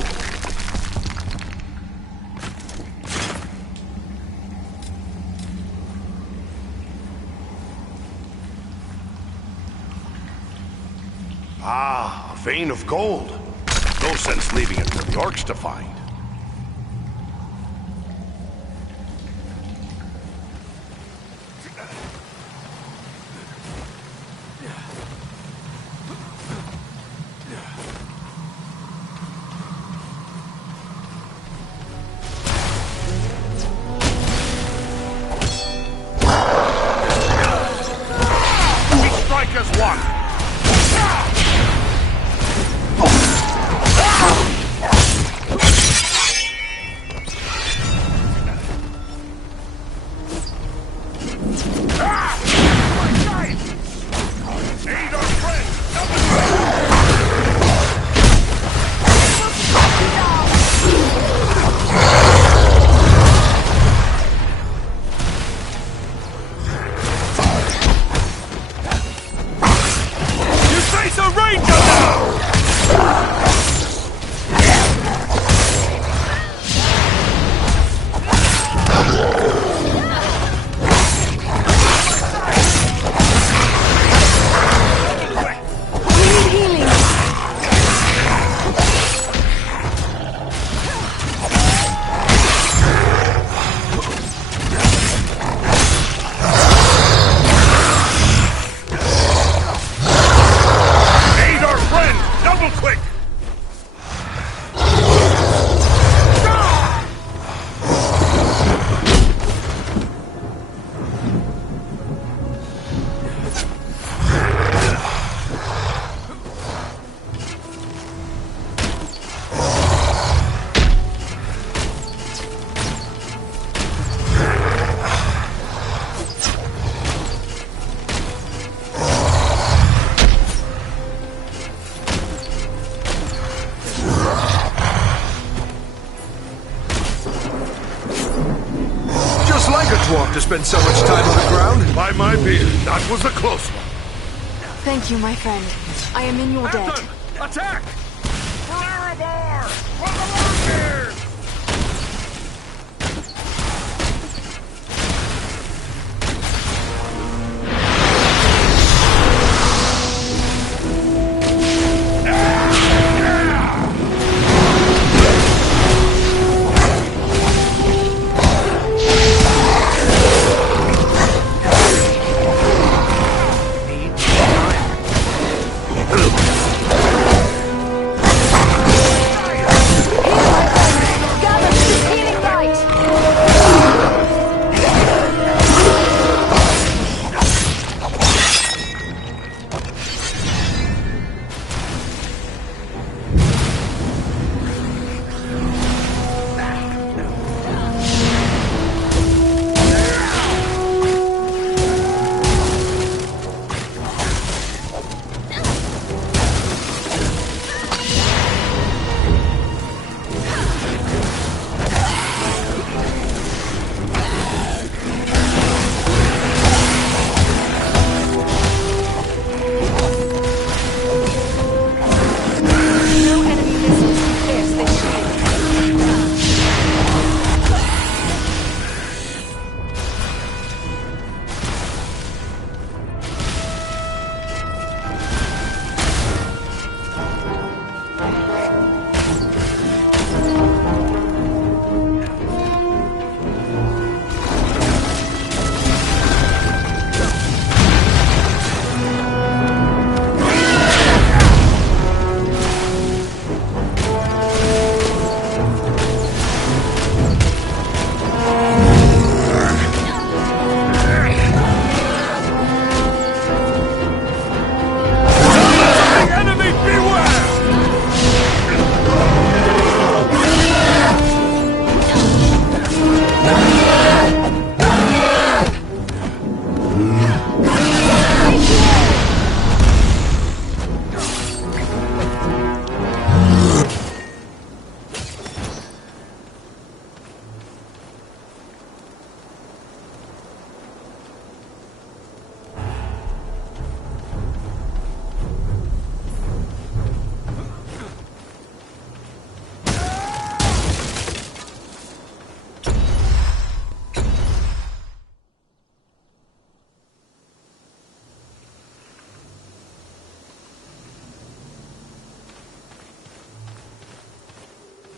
Ah, a vein of gold. No sense leaving it for the orcs to find. As one. to spend so much time on the ground? By my beard, that was a close one. Thank you, my friend. I am in your debt. Attack! Flarabar! For the Lord!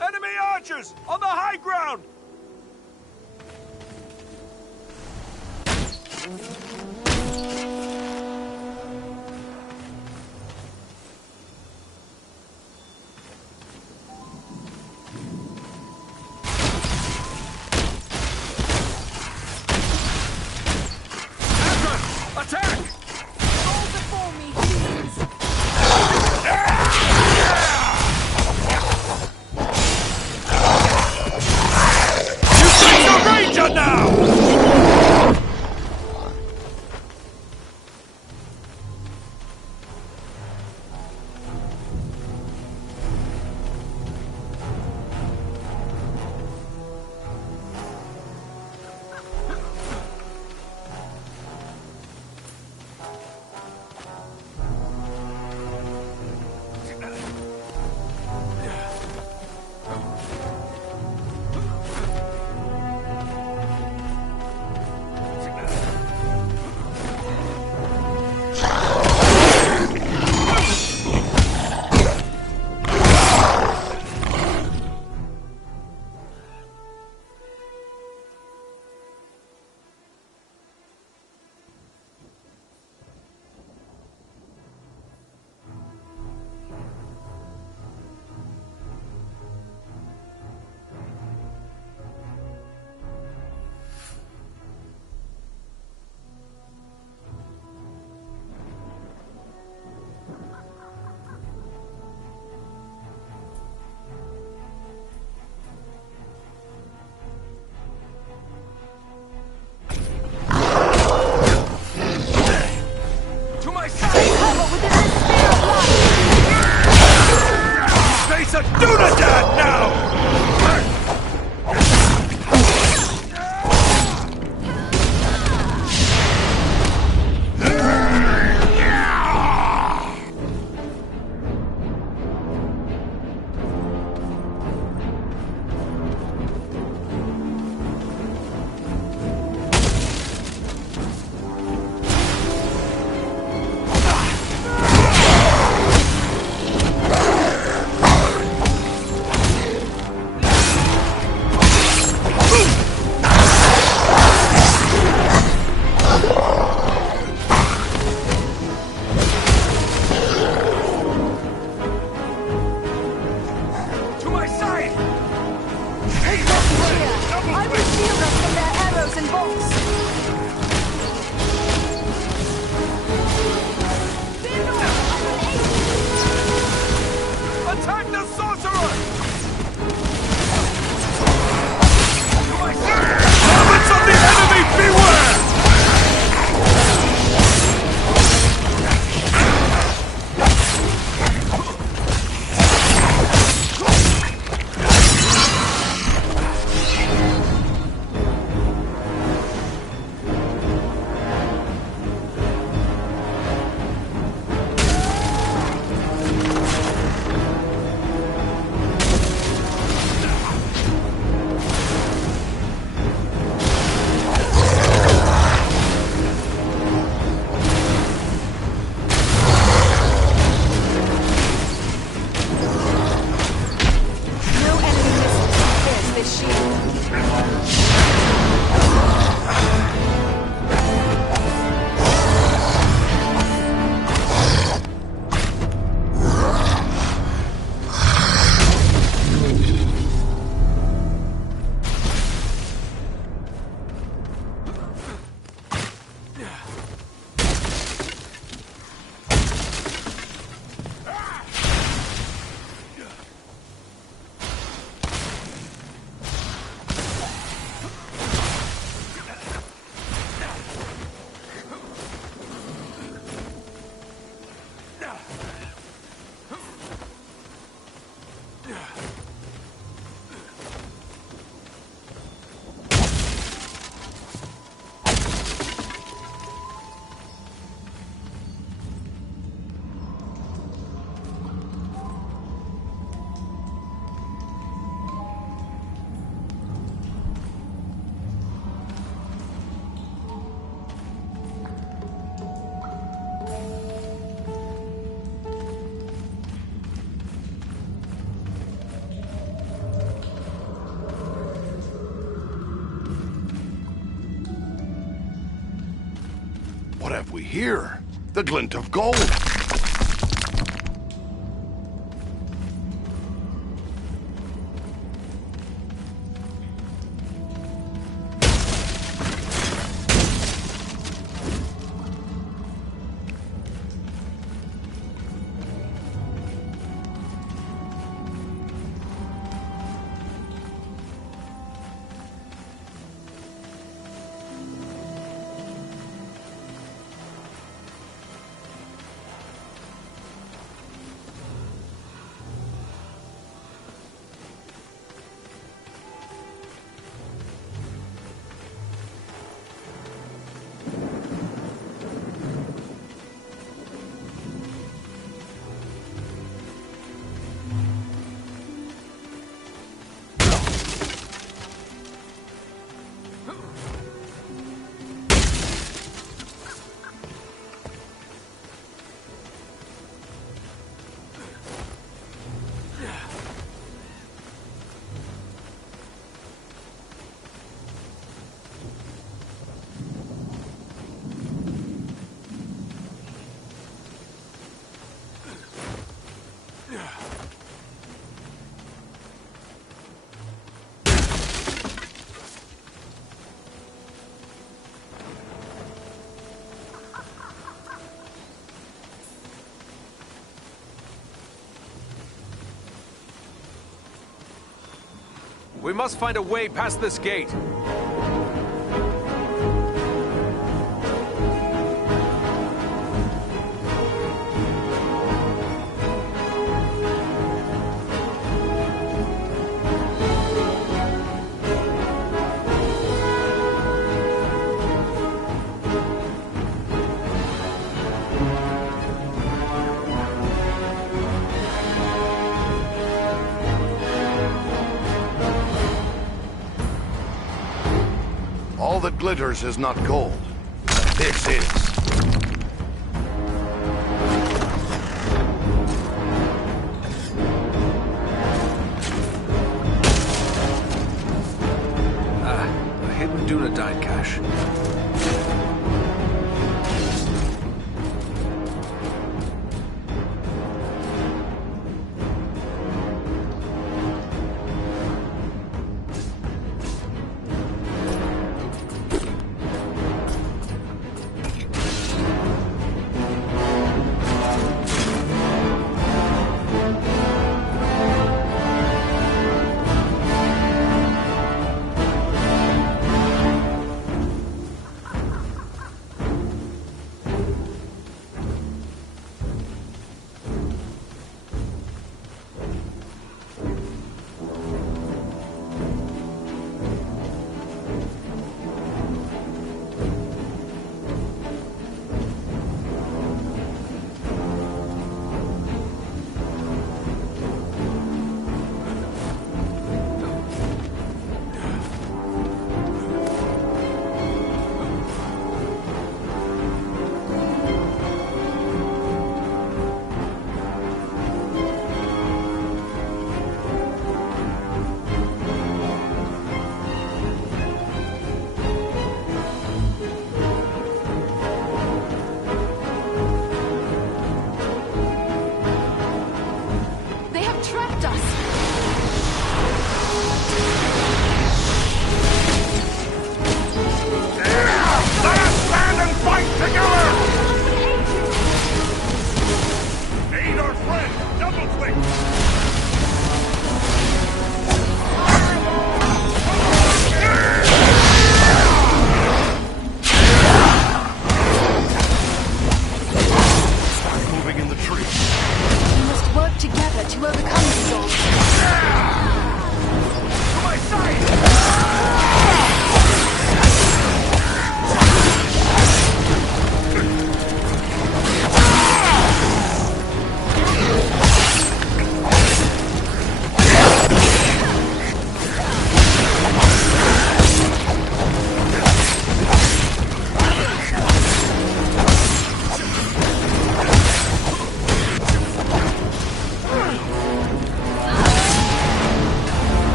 Enemy archers! On the high ground! Attack! Hold before me, please. You take the ranger now! have we here? The glint of gold. We must find a way past this gate. All that glitters is not gold. This is. A hidden Dunedain cache.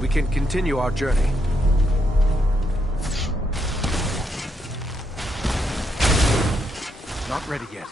We can continue our journey. ready yet.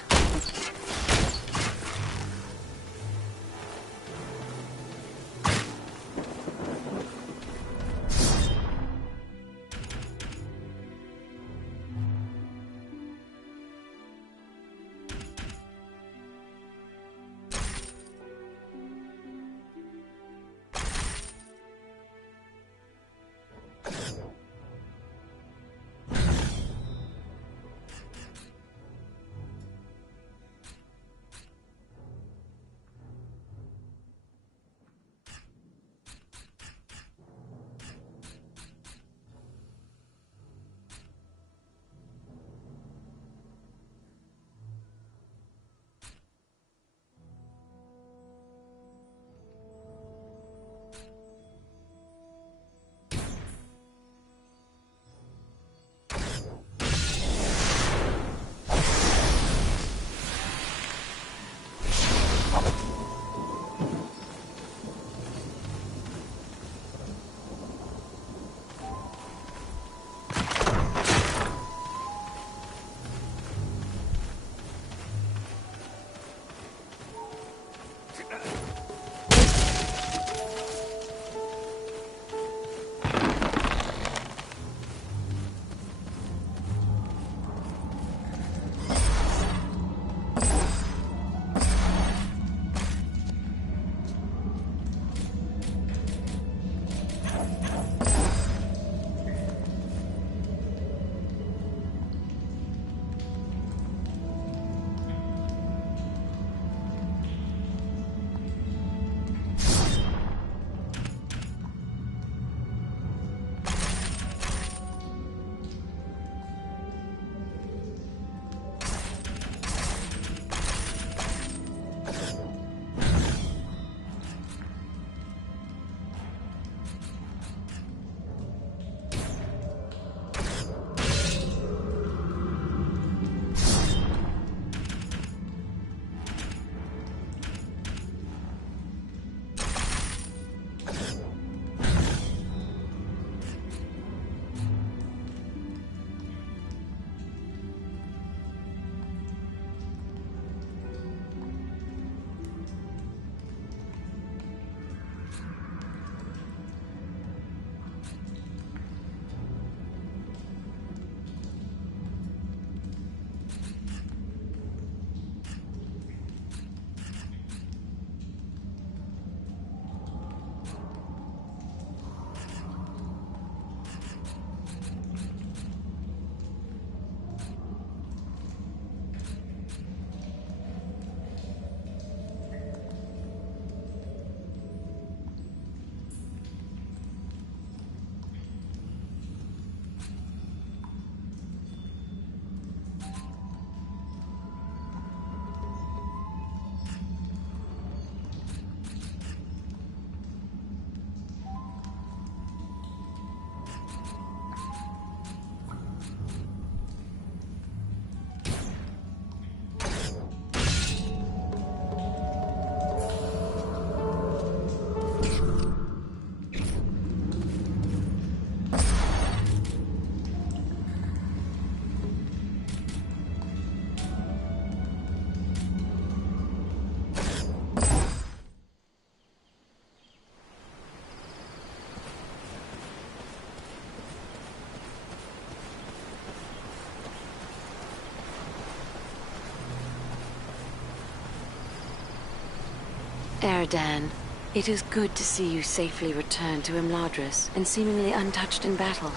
Eridan, it is good to see you safely return to Imladris and seemingly untouched in battle.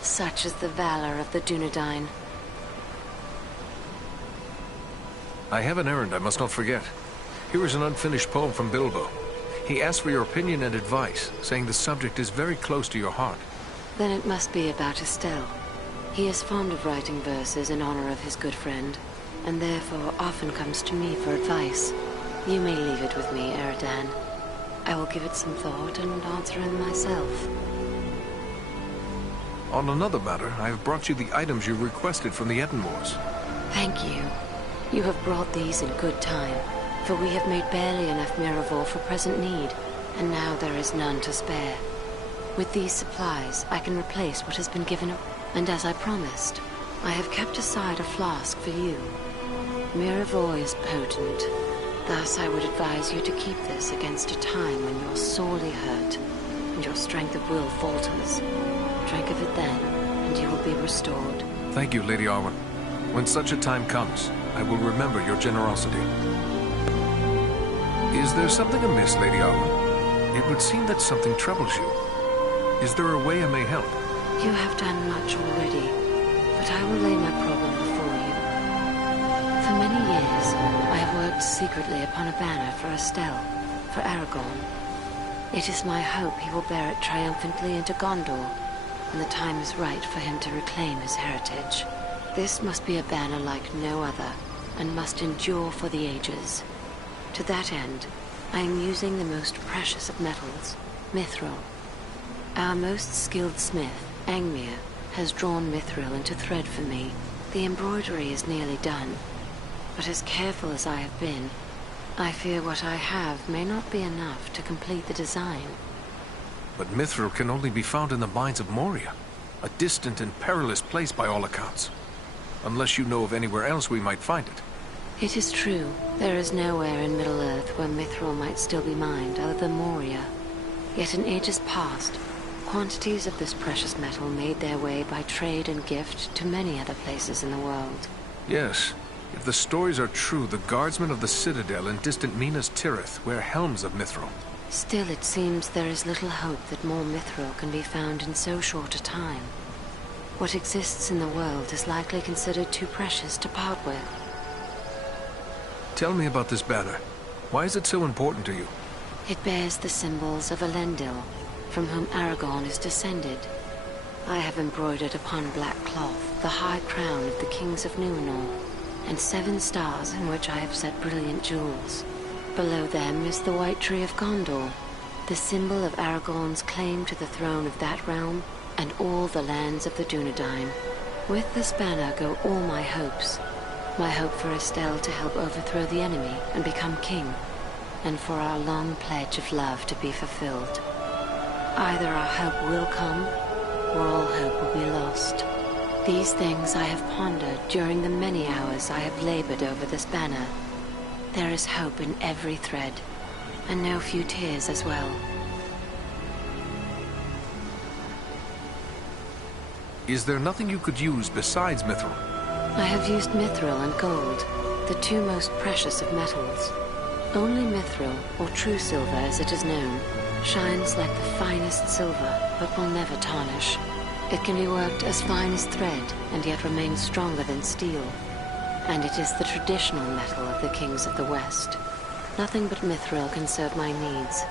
Such is the valor of the Dunedain. I have an errand I must not forget. Here is an unfinished poem from Bilbo. He asked for your opinion and advice, saying the subject is very close to your heart. Then it must be about Estelle. He is fond of writing verses in honor of his good friend, and therefore often comes to me for advice. You may leave it with me, Eridan. I will give it some thought and answer him myself. On another matter, I have brought you the items you requested from the Edenmores. Thank you. You have brought these in good time, for we have made barely enough Miraval for present need, and now there is none to spare. With these supplies, I can replace what has been given up, and as I promised, I have kept aside a flask for you. Miraveau is potent. Thus, I would advise you to keep this against a time when you're sorely hurt and your strength of will falters. Drink of it then, and you will be restored. Thank you, Lady Arwen. When such a time comes, I will remember your generosity. Is there something amiss, Lady Arwen? It would seem that something troubles you. Is there a way I may help? You have done much already, but I will lay my problem before you. For many years, I have worked secretly upon a banner for Estelle, for Aragorn. It is my hope he will bear it triumphantly into Gondor, when the time is right for him to reclaim his heritage. This must be a banner like no other, and must endure for the ages. To that end, I am using the most precious of metals, mithril. Our most skilled smith, Angmir, has drawn mithril into thread for me. The embroidery is nearly done, but as careful as I have been, I fear what I have may not be enough to complete the design. But mithril can only be found in the mines of Moria, a distant and perilous place by all accounts. Unless you know of anywhere else we might find it. It is true, there is nowhere in Middle-earth where mithril might still be mined other than Moria. Yet in ages past, quantities of this precious metal made their way by trade and gift to many other places in the world. Yes. If the stories are true, the guardsmen of the citadel in distant Minas Tirith wear helms of mithril. Still, it seems there is little hope that more mithril can be found in so short a time. What exists in the world is likely considered too precious to part with. Tell me about this banner. Why is it so important to you? It bears the symbols of Elendil, from whom Aragorn is descended. I have embroidered upon black cloth the high crown of the kings of Numenor, and 7 stars in which I have set brilliant jewels. Below them is the White Tree of Gondor, the symbol of Aragorn's claim to the throne of that realm and all the lands of the Dunedain. With this banner go all my hopes. My hope for Estelle to help overthrow the enemy and become king, and for our long pledge of love to be fulfilled. Either our hope will come, or all hope will be lost. These things I have pondered during the many hours I have labored over this banner. There is hope in every thread, and no few tears as well. Is there nothing you could use besides mithril? I have used mithril and gold, the 2 most precious of metals. Only mithril, or true silver as it is known, shines like the finest silver, but will never tarnish. It can be worked as fine as thread, and yet remains stronger than steel. And it is the traditional metal of the kings of the West. Nothing but mithril can serve my needs.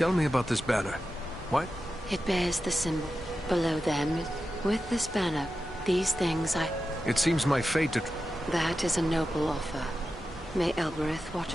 Tell me about this banner. What? It bears the symbol. Below them, with this banner, these things It seems my fate to... That is a noble offer. May Elbereth watch...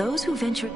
Those who venture...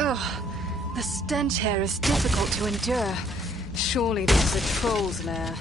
Ugh, the stench here is difficult to endure. Surely this is a troll's lair.